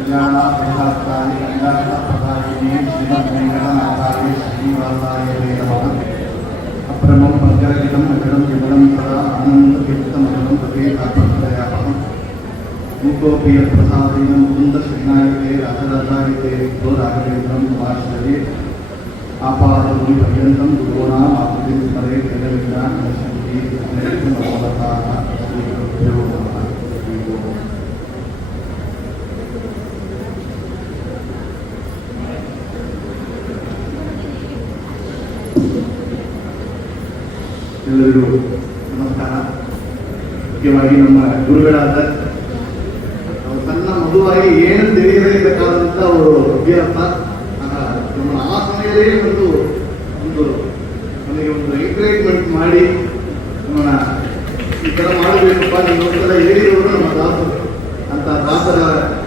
कल्याणाभ्यर्थानि कल्याणप्रदायिने श्रीमद्वेङ्कटनाथाय श्रीनिवासाय नमः। अप्रमं पद्यरहितं नगरं विमलं सदा आनन्दतीर्थमगलं प्रति तापत्रयापहं मूकोऽपि यत्प्रसादेन मुकुन्दश्रीनायके राजराजायते विद्धो राघवेन्द्रं समाश्रये आपादमुनिपर्यन्तं गुरूणाम् आकृतिं स्मरे वेदविज्ञान दर्शन्ति भगवताः श्रीगुरुभ्यो नमः। ಎಲ್ಲರಿಗೂ ನಮಸ್ಕಾರ. ಮುಖ್ಯವಾಗಿ ನಮ್ಮ ಗುರುಗಳಾದ ಸಣ್ಣ ಮಗುವಾಗಿ ಏನು ತಿಳಿಯದೇ ಇರಬೇಕಾದಂಥ ಅವರು ಅಭ್ಯಾಸ ನಮ್ಮ ಆ ಸಮಯದಲ್ಲೇ ಒಂದು ನಮಗೆ ಒಂದು ಎಂಕರೇಜ್ಮೆಂಟ್ ಮಾಡಿ ನಮ್ಮನ್ನ ಈ ಥರ ಮಾಡಬೇಕಪ್ಪ ನೀವು ಒಂದ್ಸಲ ಹೇಳಿದವರು ನಮ್ಮ ದಾಸರು ಅಂತ ದಾಸರ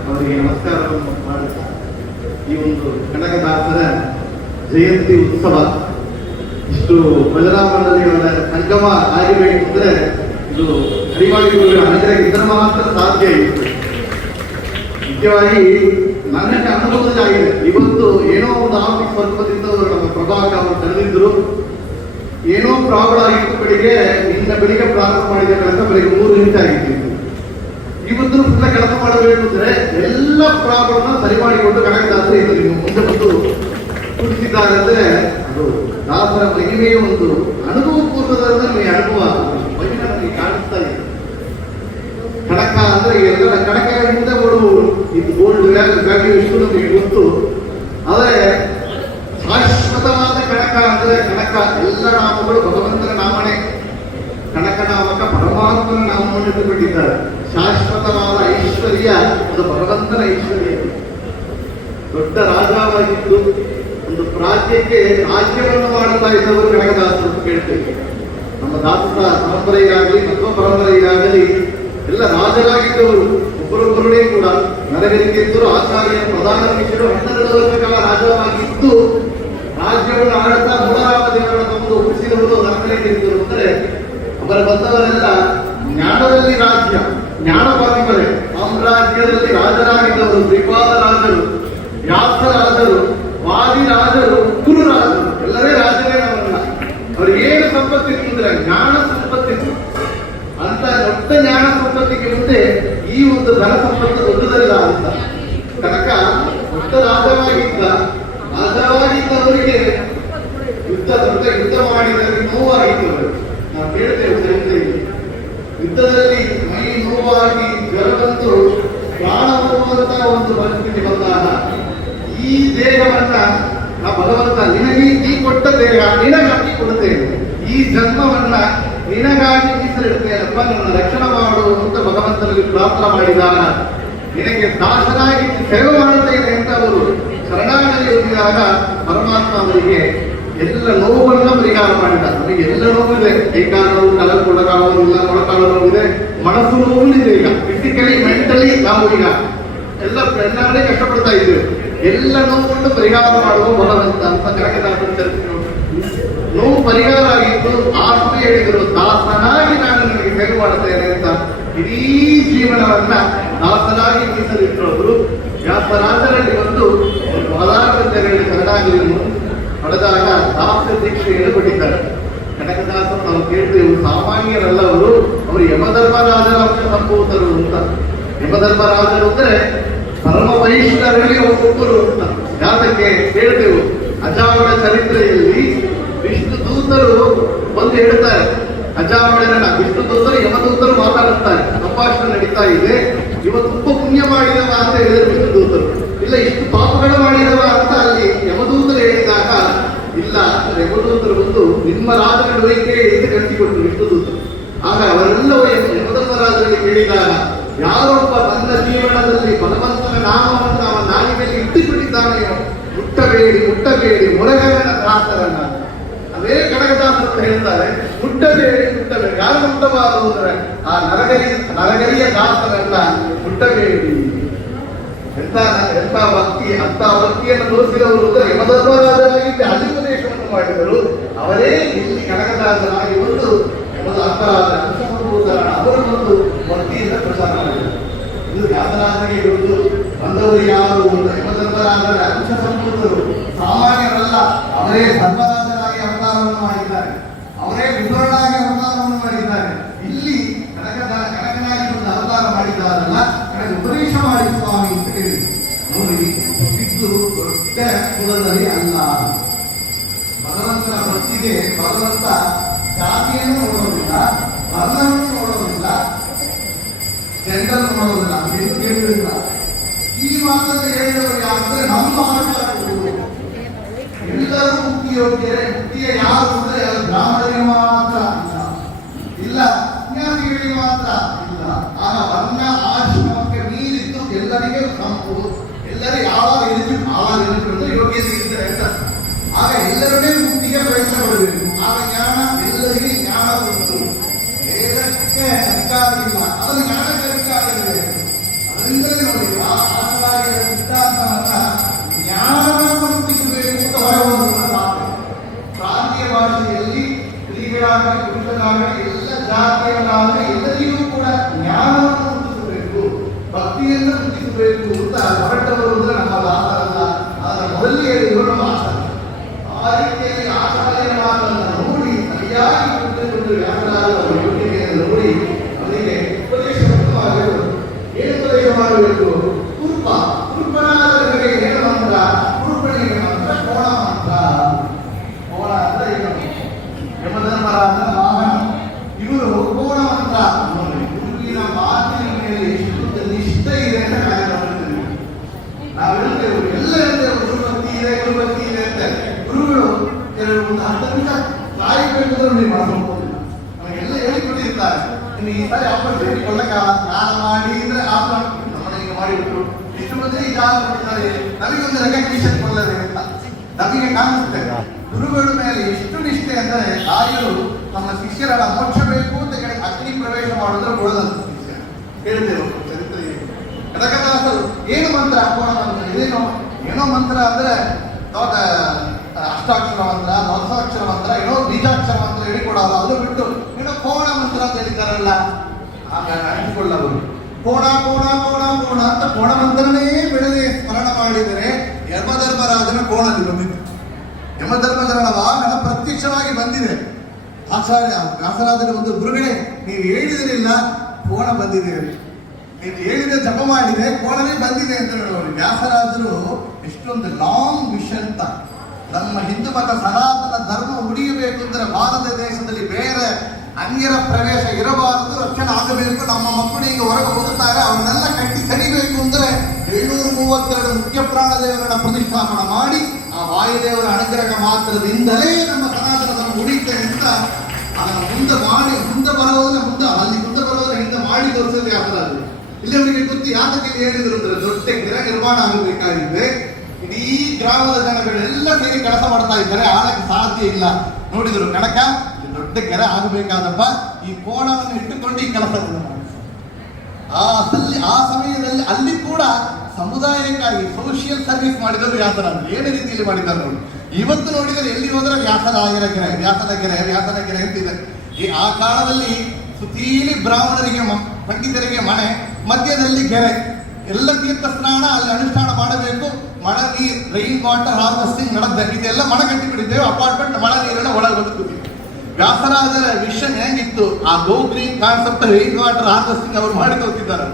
ಅವರಿಗೆ ನಮಸ್ಕಾರವನ್ನು ಮಾಡುತ್ತಾ ಈ ಒಂದು ಕನಕದಾಸರ ಜಯಂತಿ ಉತ್ಸವ ಇಷ್ಟು ಬದಲಾವಣೆಯಲ್ಲಿ ಅವರ ಸಂಗಮ ಆಗಬೇಕು ಅಂದ್ರೆ ಇದು ಅರಿವಾಗಿರುವುದು ಅನುಗ್ರಹ ಇದ್ರೆ ಮಾತ್ರ ಸಾಧ್ಯ ಇತ್ತು. ಮುಖ್ಯವಾಗಿ ನನಗೆ ಅನುಭವದಾಗಿದೆ. ಇವತ್ತು ಏನೋ ಒಂದು ಆಫೀಸ್ ವರ್ಗದಿಂದ ನಮ್ಮ ಪ್ರಭಾಕರ್ ಅವರು ಕರೆದಿದ್ರು. ಏನೋ ಪ್ರಾಬ್ಲಮ್ ಆಗಿತ್ತು ಬೆಳಿಗ್ಗೆ, ಇನ್ನ ಬೆಳಿಗ್ಗೆ ಪ್ರಾರಂಭ ಮಾಡಿದ ಕೆಲಸ ಬೆಳಿಗ್ಗೆ 3 ನಿಮಿಷ ಆಗಿತ್ತು. ಇವತ್ತು ಫುಲ್ಲ ಕೆಲಸ ಮಾಡಬೇಕು ಅಂದ್ರೆ ಎಲ್ಲ ಪ್ರಾಬ್ಲಮ್ ಸರಿ ಮಾಡಿಕೊಂಡು ಕನಕದಾಸರು ಇದು ನಿಮ್ಮ ಮುಂದೆ ಬಂದು ಕುಡಿಸಿದ್ದಾರೆ ಅಂದ್ರೆ ಅದು ದಾಸರ ಮಹಿಮೆಯ ಒಂದು ಅನುಭವಪೂರ್ವದಲ್ಲಿ ಅನುಭವ ಮಹಿಮೆ ನನಗೆ ಕಾಣಿಸ್ತಾ ಇದೆ. ಕಣಕ ಅಂದ್ರೆ ಎಲ್ಲರ ಕಣಕ ಮುಂದೆ ಓಡುವವರು ಇದು ಗೋಲ್ಡ್ ವ್ಯಾಲ್ಯೂ ಇಷ್ಟು ನಮಗೆ ಗೊತ್ತು. ಆದರೆ ಶಾಶ್ವತವಾದ ಕಣಕ ಅಂದ್ರೆ ಕಣಕ ಎಲ್ಲ ನಾಮಗಳು ಭಗವಂತನ ನಾಮನೇ. ಕಣಕ ನಾಮಕ ಪರಮಾತ್ಮನ ನಾಮವನ್ನು ಇಟ್ಟುಕೊಂಡಿದ್ದಾರೆ. ಶಾಶ್ವತವಾದ ಐಶ್ವರ್ಯ ಅದು ಭಗವಂತನ ಐಶ್ವರ್ಯ. ದೊಡ್ಡ ರಾಜವಾಗಿದ್ದು ಒಂದು ರಾಜ್ಯಕ್ಕೆ ರಾಜ್ಯವನ್ನು ಮಾಡುತ್ತಾ ಇದ್ದವರು ಕನಕದಾಸರು ಕೇಳ್ತೇವೆ. ನಮ್ಮ ದಾಸರ ಪರಂಪರೆಯಾಗಲಿ ಮಧ್ವ ಪರಂಪರೆಯಾಗಲಿ ಎಲ್ಲ ರಾಜರಾಗಿದ್ದವರು. ಒಬ್ಬರೊಬ್ಬರೇ ಕೂಡ ನರಗರಿಕೆದ್ದರು ಆಚಾರ್ಯ ಪ್ರಧಾನ ಶಿಷ್ಯರು 12 ವರ್ಷ ಕಾಲ ರಾಜವಾಗಿದ್ದು ರಾಜ್ಯವನ್ನು ಆಡುತ್ತಾ ಮೂಲರಾಮ ದೇವರ ತಮ್ಮದು ಒಪ್ಪಿಸಿದವರು ನರಗರಿಕೆದ್ದರು. ಅಂದರೆ ಅವರ ಬಂದವರೆಲ್ಲ ಜ್ಞಾನದಲ್ಲಿ ರಾಜ್ಯ, ಜ್ಞಾನ ಪರಂಪರೆ ಸಾಮ್ರಾಜ್ಯದಲ್ಲಿ ರಾಜರಾಗಿದ್ದವರು. ದ್ವಿಪಾದ ರಾಜರು, ವ್ಯಾಸ ರಾಜರು, ವಾದಿ ರಾಜರು, ಕುರು ರಾಜರು, ಎಲ್ಲರೇ ರಾಜರೇ ಅವರಲ್ಲ. ಅವ್ರಿಗೆ ಏನು ಸಂಪತ್ತಿತ್ತು ಅಂದ್ರೆ ಜ್ಞಾನ ಸಂಪತ್ತಿತ್ತು. ಅಂತ ದೊಡ್ಡ ಜ್ಞಾನ ಸಂಪತ್ತಿಗೆ ಮುಂದೆ ಈ ಒಂದು ಧನ ಸಂಪತ್ತು ದೊಡ್ಡದಲ್ಲ ಅಂತ. ಕನಕ ದೊಡ್ಡ ರಾಜವಾಗಿದ್ದವರಿಗೆ ದೊಡ್ಡ ಯುದ್ಧ ಮಾಡಿದರೆ ನೋವಾಗಿತ್ತು. ನಾವು ಕೇಳ್ತೇವೆ ಚರಿತ್ರೆಯಲ್ಲಿ, ಯುದ್ಧದಲ್ಲಿ ಮೈ ನೋವಾಗಿ ಜ್ವರ ಬಂದು ಪ್ರಾಣ ಹೋಗುವಂತ ಒಂದು ಪರಿಸ್ಥಿತಿ ಬಂದಾಗ ಈ ದೇಹವನ್ನ ಆ ಭಗವಂತ ನಿನಗೆ ಈ ಕೊಟ್ಟ ದೇಹ ನಿನಗಾಗಿ ಕೊಡುತ್ತೇನೆ, ಈ ಜನ್ಮವನ್ನ ನಿನಗಾಗಿ ಮೀಸಲಿಡುತ್ತೇನಪ್ಪ, ನನ್ನ ರಕ್ಷಣೆ ಮಾಡು ಅಂತ ಭಗವಂತನಲ್ಲಿ ಪ್ರಾರ್ಥನೆ ಮಾಡಿದಾಗ ನಿನಗೆ ದಾಸನಾಗಿ ಸೇವೆ ಮಾಡುತ್ತೇನೆ ಅಂತ ಅವರು ಶರಣಾಗತಿ ಹೋಗಿದಾಗ ಪರಮಾತ್ಮ ಅವರಿಗೆ ಎಲ್ಲ ನೋವನ್ನು ಪರಿಹಾರ ಮಾಡಿದ. ಅವರಿಗೆ ಎಲ್ಲ ನೋವಿದೆ, ಕೈಕಾಲ ನೋವು, ಕಲರ್ಕೊಳಕಾಗೋದಿಲ್ಲ, ಮೊಳಕಾಲ ನೋವಿದೆ, ಮನಸ್ಸು ನೋವು ಇದೆ. ಈಗ ಫಿಸಿಕಲಿ ಮೆಂಟಲಿ ನಾವು ಈಗ ಎಲ್ಲರೇ ಕಷ್ಟಪಡ್ತಾ ಇದ್ದೇವೆ. ಎಲ್ಲ ನೋವನ್ನು ಪರಿಹಾರ ಮಾಡುವ ಭಗವಂತ ಅಂತ ಕನಕದಾಸರ ಚರಿತ್ರೆ. ನೋವು ಪರಿಹಾರ ಆಗಿದ್ದು ಆತ್ಮ ಹೇಳಿದರು, ದಾಸನಾಗಿ ನಾನು ನಿಮಗೆ ಸೇವೆ ಮಾಡುತ್ತೇನೆ ಅಂತ ಇಡೀ ಜೀವನವನ್ನ ದಾಸನಾಗಿ ಮೀಸಲಿಟ್ಟರು. ವ್ಯಾಸರಾಜರಲ್ಲಿ ಒಂದು ಪದಾರ್ಥದಲ್ಲಿ ಕನ್ನಡಾಗಲಿಯನ್ನು ಪಡೆದಾಗ ದಾಸ ದೀಕ್ಷೆಯನ್ನು ಕೊಟ್ಟಿದ್ದಾರೆ. ಕನಕದಾಸರು ನಾವು ಕೇಳಿದೆವು, ಸಾಮಾನ್ಯರಲ್ಲ ಅವರು ಯಮಧರ್ಮರಾಜರ ಸಂಭೂತರು ಅಂತ. ಯಮಧರ್ಮರಾಜರು ಅಂದ್ರೆ ಪರಮ ವೈಷ್ಣವರಿಗೆ ಒಬ್ಬೊಬ್ಬರು ಅಂತ. ಜಾತಕ್ಕೆ ಕೇಳಿದೆವು, ಅಜಾವಳ ಚರಿತ್ರೆಯಲ್ಲಿ ವಿಷ್ಣು ದೂತರು ಬಂದು ಹೇಳ್ತಾರೆ, ಅಜಾವಳನ ವಿಷ್ಣು ದೂತರು ಯಮದೂತರು ಮಾತಾಡುತ್ತಾರೆ, ಸಂಭಾಷಣೆ ನಡೀತಾ ಇದೆ. ಇವತ್ತು ತುಂಬ ಪುಣ್ಯ ಮಾಡಿದವ ಅಂತ ಹೇಳಿದ್ರು ವಿಷ್ಣು ದೂತರು. ಇಲ್ಲ, ಇಷ್ಟು ಪಾಪಗಳು ಮಾಡಿದವ ಅಂತ ಅಲ್ಲಿ ಯಮದೂತರು ಹೇಳಿದಾಗ, ಇಲ್ಲ ಯಮದೂತರು ಬಂದು ನಿಮ್ಮ ರಾಜನ ನಡುವಿಕೆ ಎಂದು ಕಳಿಸಿಕೊಟ್ರು ವಿಷ್ಣು ದೂತರು. ಆಗ ಅವರೆಲ್ಲವೂ ಯಮಧರ್ಮರಾಜರಿಗೆ ಕೇಳಿದಾಗ, ಯಾರೊಬ್ಬ ತನ್ನ ಜೀವನದಲ್ಲಿ ಭಗವಂತನ ನಾಮವನ್ನು ಅವನ ನಾಲಿಗೆಯಲ್ಲಿ ಇಟ್ಟುಕೊಂಡಿದ್ದಾನೆಯೋ ಮುಟ್ಟಬೇಡಿ ಮುಟ್ಟಬೇಡಿ ಮೊರೆಗವನ ದಾಸರನ್ನ. ಅದೇ ಕನಕದಾಸರು ಹೇಳ್ತಾರೆ, ಮುಟ್ಟಬೇಡಿ ಮುಟ್ಟಬೇಡಿ. ಯಾರು ಮುಟ್ಟಬಾರದು ಅಂದ್ರೆ ಆ ನರಗರಿಯ ದಾಸರನ್ನ ಮುಟ್ಟಬೇಡಿ. ಎಂತ ಭಕ್ತಿ, ಅಂತ ಭಕ್ತಿಯನ್ನು ತೋರಿಸಿದವರು ಅಂದ್ರೆ ಯಮಧರ್ಮರಾಜರಾಗಿದ್ದ ಅಧಿಪದೇಶವನ್ನು ಮಾಡಿದರು. ಅವರೇ ಇಲ್ಲಿ ಕನಕದಾಸರಾಗಿ ಒಂದು ಅಪರಾಧ ಅವರು ಒಂದು ಭಕ್ತಿಯಿಂದ ಪ್ರಚಾರ ಮಾಡಿದರು. ಇದು ವ್ಯಾಸರಾಜನಿಗೆ ಇರುವುದು ಬಂದವರು ಯಾರು? ಯಮಧರ್ಮರಾಜರ ಅಂಶ ಸಂಪೂತರು, ಸಾಮಾನ್ಯರಲ್ಲ. ಅವರೇ ಧರ್ಮರಾಜರಾಗಿ ಅವತಾರವನ್ನು ಮಾಡಿದ್ದಾರೆ, ಅವರೇ ವಿವರಣಾಗಿ ಅವತಾರವನ್ನು ಮಾಡಿದ್ದಾರೆ. ಇಲ್ಲಿ ಕನಕನಾಗಿ ಒಂದು ಅವತಾರ ಮಾಡಿದ್ದಾರಲ್ಲ, ನನಗೆ ಉಪದೇಶ ಮಾಡಿ ಸ್ವಾಮಿ ಅಂತ ಹೇಳಿ. ನೋಡಿ, ಇದು ದೊಡ್ಡ ಕುಲದಲ್ಲಿ ಅಲ್ಲ. ಭಗವಂತನ ಭಕ್ತಿಗೆ ಭಗವಂತ ಜಾತಿಯನ್ನು ನೋಡೋದಿಲ್ಲ, ವರ್ಣವನ್ನು ನೋಡೋದಿಲ್ಲ, ಜನರನ್ನು ನೋಡೋದಿಲ್ಲ, ಏನು ಕೇಳುವುದಿಲ್ಲ. ಈ ಮಾತನ್ನು ಹೇಳಿದವರು ಯಾಕಂದ್ರೆ ನಮ್ಮ ಆಚಾರಗಳು ಎಲ್ಲರೂ ಮುಕ್ತಿಯೋಗ್ಯರೇ. ಮುಕ್ತಿಯ ಯಾರು ಅಂದ್ರೆ ಅದು ಬ್ರಾಹ್ಮಣರಿಗೆ ಮಾತ್ರ ಇಲ್ಲ, ಜ್ಞಾನಿಗಳಿಗೆ ಮಾತ್ರ ಇಲ್ಲ. ಆಗ ವರ್ಣ ಆಶ್ರಮಕ್ಕೆ ಮೀರಿದ್ದು ಎಲ್ಲರಿಗೆ ಸಂಪೂರ್ಣ, ಎಲ್ಲರೂ ಯಾವಾಗ ಎಲಿಜಿಬಲ್ ಯೋಗ್ಯತೆ ಇದ್ದರೆ ಅಂತ. ಆಗ ಎಲ್ಲರನ್ನೇ ಮುಕ್ತಿಗೆ ಪ್ರವೇಶ ಮಾಡಬೇಕು. ಆಗ ಜ್ಞಾನ ಎಲ್ಲರಿಗೆ ಜ್ಞಾನ ಉಂಟು, ವೇದಕ್ಕೆ ಅಧಿಕಾರ ಇಲ್ಲ, ಅದನ್ನು ಜ್ಞಾನಕ್ಕೆ ಅಧಿಕಾರ ಇದೆ. ಅದರಿಂದಲೇ ನೋಡಿ ಆ ಆಚಾರ್ಯರ ಸಿದ್ಧಾಂತವನ್ನ ಜ್ಞಾನವನ್ನು ಮುಟ್ಟಿಸಬೇಕು ಅಂತ ಹೊರಬರುವುದರ ಮಾತು. ಪ್ರಾಂತೀಯ ಭಾಷೆಯಲ್ಲಿ ಸ್ತ್ರೀಗಳಾಗಲಿ ಪುರುಷರಾಗಲಿ ಎಲ್ಲ ಜಾತಿಯವರಾಗಲಿ ಎಲ್ಲರಿಗೂ ಕೂಡ ಜ್ಞಾನವನ್ನು ಮುಟ್ಟಿಸಬೇಕು, ಭಕ್ತಿಯನ್ನು ಮುಟ್ಟಿಸಬೇಕು ಅಂತ ಹೊರಟವರು ಅಂದ್ರೆ ನಮ್ಮ ದಾಸರಲ್ಲ, ಅದರ ಮೊದಲೇ ಹೇಳಿದವರು ಮಾತಾಡ. ಆ ರೀತಿಯಲ್ಲಿ ಆಚಾರ್ಯರ ಮಾತನ್ನು ನೋಡಿ ಸರಿಯಾಗಿ ಕುಳಿತುಕೊಂಡು ವ್ಯಾಸರಾಜರ ಯೋಗ್ಯತೆಯನ್ನು ನೋಡಿ ಅವರಿಗೆ ಉಪದೇಶವನ್ನು ಮಾಡಬೇಕು. ಏನು ಉಪದೇಶ ಮಾಡಬೇಕು? ಕುರುಪನಾದವರಿಗೆ ಏನು ಮಂತ್ರ? ಕುರುಪನಿಗೆ ಮಂತ್ರ ಕೋಣ ಮಂತ್ರ. ಕೋಣ ಅಂದ್ರೆ ಏನು? ಯಮಧರ್ಮರಾಜನ ವಾಹನ. ಇವರು ಕೋಣ ಮಂತ್ರ ನೋಡಿ. ಗುರುವಿನ ಮಾತಿನ ಮೇಲೆ ಎಷ್ಟು ನಿಷ್ಠೆ ಇದೆ ಅಂತ ನಾವು ಹೇಳ್ತೇವೆ, ಎಲ್ಲ ಹೇಳ್ತೇವೆ ಗುರುಭಕ್ತಿ ಇದೆ, ಗುರುಭಕ್ತಿ ಇದೆ ಅಂತ. ಗುರುಗಳು ಕೆಲವು ಒಂದು 10 ನಿಮಿಷ ಕಾಯಬೇಕು ನೀವು ಮಾಡ್ಕೊಂಡ್ಬೋದಿಲ್ಲ, ನಮಗೆಲ್ಲ ಹೇಳಿಕೊಟ್ಟಿರ್ತಾರೆ. ಇನ್ನು ಈ ಸಾರಿ ಆಫರ್ ಹೇಳಿಕೊಳ್ಳಕ ಸ್ನಾನ ಮಾಡಿ ಅಂದ್ರೆ ಆಫರ್ ನಮ್ಮನೆಗೆ ಮಾಡಿಬಿಟ್ಟು ಇಷ್ಟು ಮಂದಿ ಈ ಜಾಗ ಕೊಡ್ತಾರೆ, ನಮಗೊಂದು ರೆಕಗ್ನಿಷನ್ ಕೊಡಲೇ ಅಂತ ನಮಗೆ ಕಾಣಿಸುತ್ತೆ. ಗುರುಗಳ ಮೇಲೆ ಎಷ್ಟು ನಿಷ್ಠೆ ಅಂದರೆ ತಾಯಿಯರು ನಮ್ಮ ಶಿಷ್ಯರ ಮೋಕ್ಷ ಬೇಕು ಅಂತ ಹೇಳಿ ಅಗ್ನಿ ಪ್ರವೇಶ ಮಾಡಿದ್ರೆ ಕೊಡದಂತ ಶಿಷ್ಯ ಹೇಳ್ತೇವೆ ಚರಿತ್ರೆ. ಕನಕದಾಸರು ಏನು ಮಂತ್ರ? ಕೋಣ ಮಂತ್ರ. ಇದೇನೋ ಏನೋ ಮಂತ್ರ ಅಂದ್ರೆ ಅಷ್ಟಾಕ್ಷರ ಮಂತ್ರ, ದ್ವಾದಶಾಕ್ಷರ ಮಂತ್ರ, ಏನೋ ಬೀಜಾಕ್ಷರ ಮಂತ್ರ ಹೇಳಿಕೊಡಲ್ಲ, ಅದು ಬಿಟ್ಟು ಏನೋ ಕೋಣ ಮಂತ್ರ ಅಂತ ಹೇಳಿದಾರಲ್ಲ, ಆಗ ನೆನಪಿಕೊಳ್ಳವರು ಕೋಣ ಕೋಣ ಕೋಣ ಕೋಣ ಅಂತ ಕೋಣ ಮಂತ್ರನೇ ಬೆಳೆದೇ ಸ್ಮರಣ ಮಾಡಿದರೆ ಯಮಧರ್ಮರಾಜನ ಕೋಣಲ್ಲಿ ಬಂದಿತ್ತು. ಯಮಧರ್ಮರಾಜನ ವಾಹನ ಪ್ರತ್ಯಕ್ಷವಾಗಿ ಬಂದಿದೆ. ಆಚಾರ್ಯ ವ್ಯಾಸರಾಜನ ಒಂದು ಗುರುಗಳೇ, ನೀವು ಹೇಳಿದ್ರಿಲ್ಲ ಕೋಣ ಬಂದಿದೆ, ನೀವು ಹೇಳಿದ್ರೆ ಜಪ ಮಾಡಿದೆ ಕೋಣವೇ ಬಂದಿದೆ ಅಂತ ಹೇಳೋರು. ವ್ಯಾಸರಾಜರು ಎಷ್ಟೊಂದು ಲಾಂಗ್ ವಿಷನ್ ಅಂತ. ನಮ್ಮ ಹಿಂದೂ ಮತ ಸನಾತನ ಧರ್ಮ ಉಳಿಯಬೇಕು ಅಂದ್ರೆ ಭಾರತ ದೇಶದಲ್ಲಿ ಬೇರೆ ಅನ್ಯರ ಪ್ರವೇಶ ಇರಬಾರದು, ರಕ್ಷಣೆ ಆಗಬೇಕು. ನಮ್ಮ ಮಕ್ಕಳು ಈಗ ಹೊರಗೆ ಹೋಗುತ್ತಾರೆ, ಅವನ್ನೆಲ್ಲ ಕಟ್ಟಿ ಸರಿಬೇಕು ಅಂದ್ರೆ 732 ಮುಖ್ಯ ಪ್ರಾಣದೇವರನ್ನ ಪ್ರತಿಷ್ಠಾಪನೆ ಮಾಡಿ ಆ ವಾಯುದೇವರ ಅನುಗ್ರಹ ಮಾತ್ರದಿಂದಲೇ ನಮ್ಮ ಸನಾತನ ಧರ್ಮ ಉಳಿಯುತ್ತೆ ಅಂತ ಅದನ್ನು ಮುಂದೆ ಬರೋದ್ರೆ ಹಿಂದೆ ಮಾಡಿ ತೋರಿಸೋದು ವ್ಯಾಸರಾಜರು. ಇಲ್ಲಿ ಅವರಿಗೆ ಗೊತ್ತಿ ಯಾತಕ್ಕೆ ಹೇಳಿದ್ರು ಅಂದ್ರೆ ದೊಡ್ಡ ಗಿರ ನಿರ್ಮಾಣ ಆಗಬೇಕಾಗಿದೆ. ಇಡೀ ಗ್ರಾಮದ ಜನಗಳೆಲ್ಲ ಸೇರಿ ಕೆಲಸ ಮಾಡ್ತಾ ಇದ್ದಾರೆ, ಆಳಕ್ಕೆ ಸಾಧ್ಯ ಇಲ್ಲ. ನೋಡಿದ್ರು ಕನಕ ದೊಡ್ಡ ಗೆರೆ ಆಗಬೇಕಾದಪ್ಪ, ಈ ಕೋಣವನ್ನು ಇಟ್ಟುಕೊಂಡು ಈ ಕೆಲಸವನ್ನು ಮಾಡಿ. ಆ ಸಮಯದಲ್ಲಿ ಅಲ್ಲಿ ಕೂಡ ಸಮುದಾಯಕ್ಕಾಗಿ ಸೋಷಿಯಲ್ ಸರ್ವಿಸ್ ಮಾಡಿದವರು ವ್ಯಾಸರಾಜರು. ಏನು ರೀತಿಯಲ್ಲಿ ಮಾಡಿದ್ದಾರೆ ನೋಡಿ. ಇವತ್ತು ನೋಡಿದರೆ ಎಲ್ಲಿ ಹೋದ್ರೆ ವ್ಯಾಸರಾಜರ ಗೆರೆ ಅಂತಿದೆ. ಆ ಕಾಲದಲ್ಲಿ ಸುತ್ತೀಲಿ ಬ್ರಾಹ್ಮಣರಿಗೆ ಪಂಡಿತರಿಗೆ ಮನೆ, ಮಧ್ಯದಲ್ಲಿ ಗೆರೆ, ಎಲ್ಲ ತೀರ್ಥ ಸ್ನಾನ ಅಲ್ಲಿ ಅನುಷ್ಠಾನ ಮಾಡಬೇಕು. ಮಳೆ ನೀರು, ರೈನ್ ವಾಟರ್ ಹಾರ್ವೆಸ್ಟಿಂಗ್ ನಡೆದ ಇದೆಲ್ಲ ಮನೆ ಕಟ್ಟಿಬಿಟ್ಟಿದ್ದೇವೆ. ಅಪಾರ್ಟ್ಮೆಂಟ್ ಮಳೆ ನೀರನ್ನ ಒಳಗೆ ಬಂದು ಕೂತಿದೆ. ವ್ಯಾಸರಾಜರ ವಿಷನ್ ಹೆಂಗಿತ್ತು, ಆ go green concept rain water harvesting ಅವರು ಮಾಡಿ ತೋರಿಸಿದ್ದಾರೆ.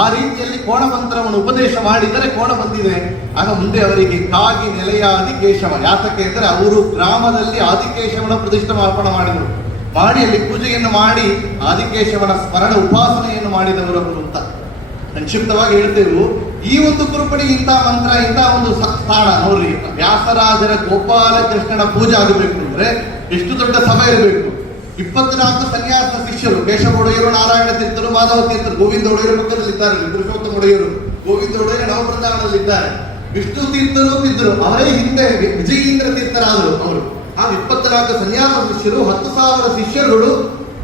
ಆ ರೀತಿಯಲ್ಲಿ ಕೋಣ ಮಂತ್ರವನ್ನು ಉಪದೇಶ ಮಾಡಿದರೆ ಕೋಣ ಬಂದಿದೆ. ಆಗ ಮುಂದೆ ಅವರಿಗೆ ಕಾಗಿ ನೆಲೆಯ ಆದಿಕೇಶವ. ಯಾತಕ್ಕೆ ಅಂದರೆ ಅವರು ಗ್ರಾಮದಲ್ಲಿ ಆದಿಕೇಶವನ ಪ್ರತಿಷ್ಠಾಪನೆ ಮಾಡಿದರು. ಮಾಡಿ ಅಲ್ಲಿ ಪೂಜೆಯನ್ನು ಮಾಡಿ ಆದಿಕೇಶವನ ಸ್ಮರಣ ಉಪಾಸನೆಯನ್ನು ಮಾಡಿದವರು ಅವರು ಅಂತ ಸಂಕ್ಷಿಪ್ತವಾಗಿ ಹೇಳ್ತೇವೆ. ಈ ಒಂದು ಕುರುಪಡಿ ಇಂಥ ಮಂತ್ರ, ಇಂಥ ಒಂದು ಸ್ಥಾನ ನೋಡ್ರಿ. ವ್ಯಾಸರಾಜರ ಗೋಪಾಲಕೃಷ್ಣನ ಪೂಜೆ ಆಗಬೇಕು ಅಂದ್ರೆ ಎಷ್ಟು ದೊಡ್ಡ ಸಭೆ ಇರಬೇಕು. 24 ಸನ್ಯಾಸ ಶಿಷ್ಯರು, ಕೇಶವ ಒಡೆಯರು, ನಾರಾಯಣ ತೀರ್ಥರು, ಮಾಧವ ತೀರ್ಥರು, ಗೋವಿಂದ ಒಡೆಯರು ಪಕ್ಕದಲ್ಲಿದ್ದಾರೆ, ಪುರುಷೋತ್ತಮ ಒಡೆಯರು, ಗೋವಿಂದ ಒಡೆಯರು ನವಬೃಂದಾವನದಲ್ಲಿದ್ದಾರೆ, ವಿಷ್ಣು ತೀರ್ಥರು ಇದ್ದರು, ಅವರೇ ಹಿಂದೆ ವಿಜಯೇಂದ್ರ ತೀರ್ಥರಾದರು ಅವರು. ಆ 24 ಸನ್ಯಾಸ ಶಿಷ್ಯರು, 10,000 ಶಿಷ್ಯರುಗಳು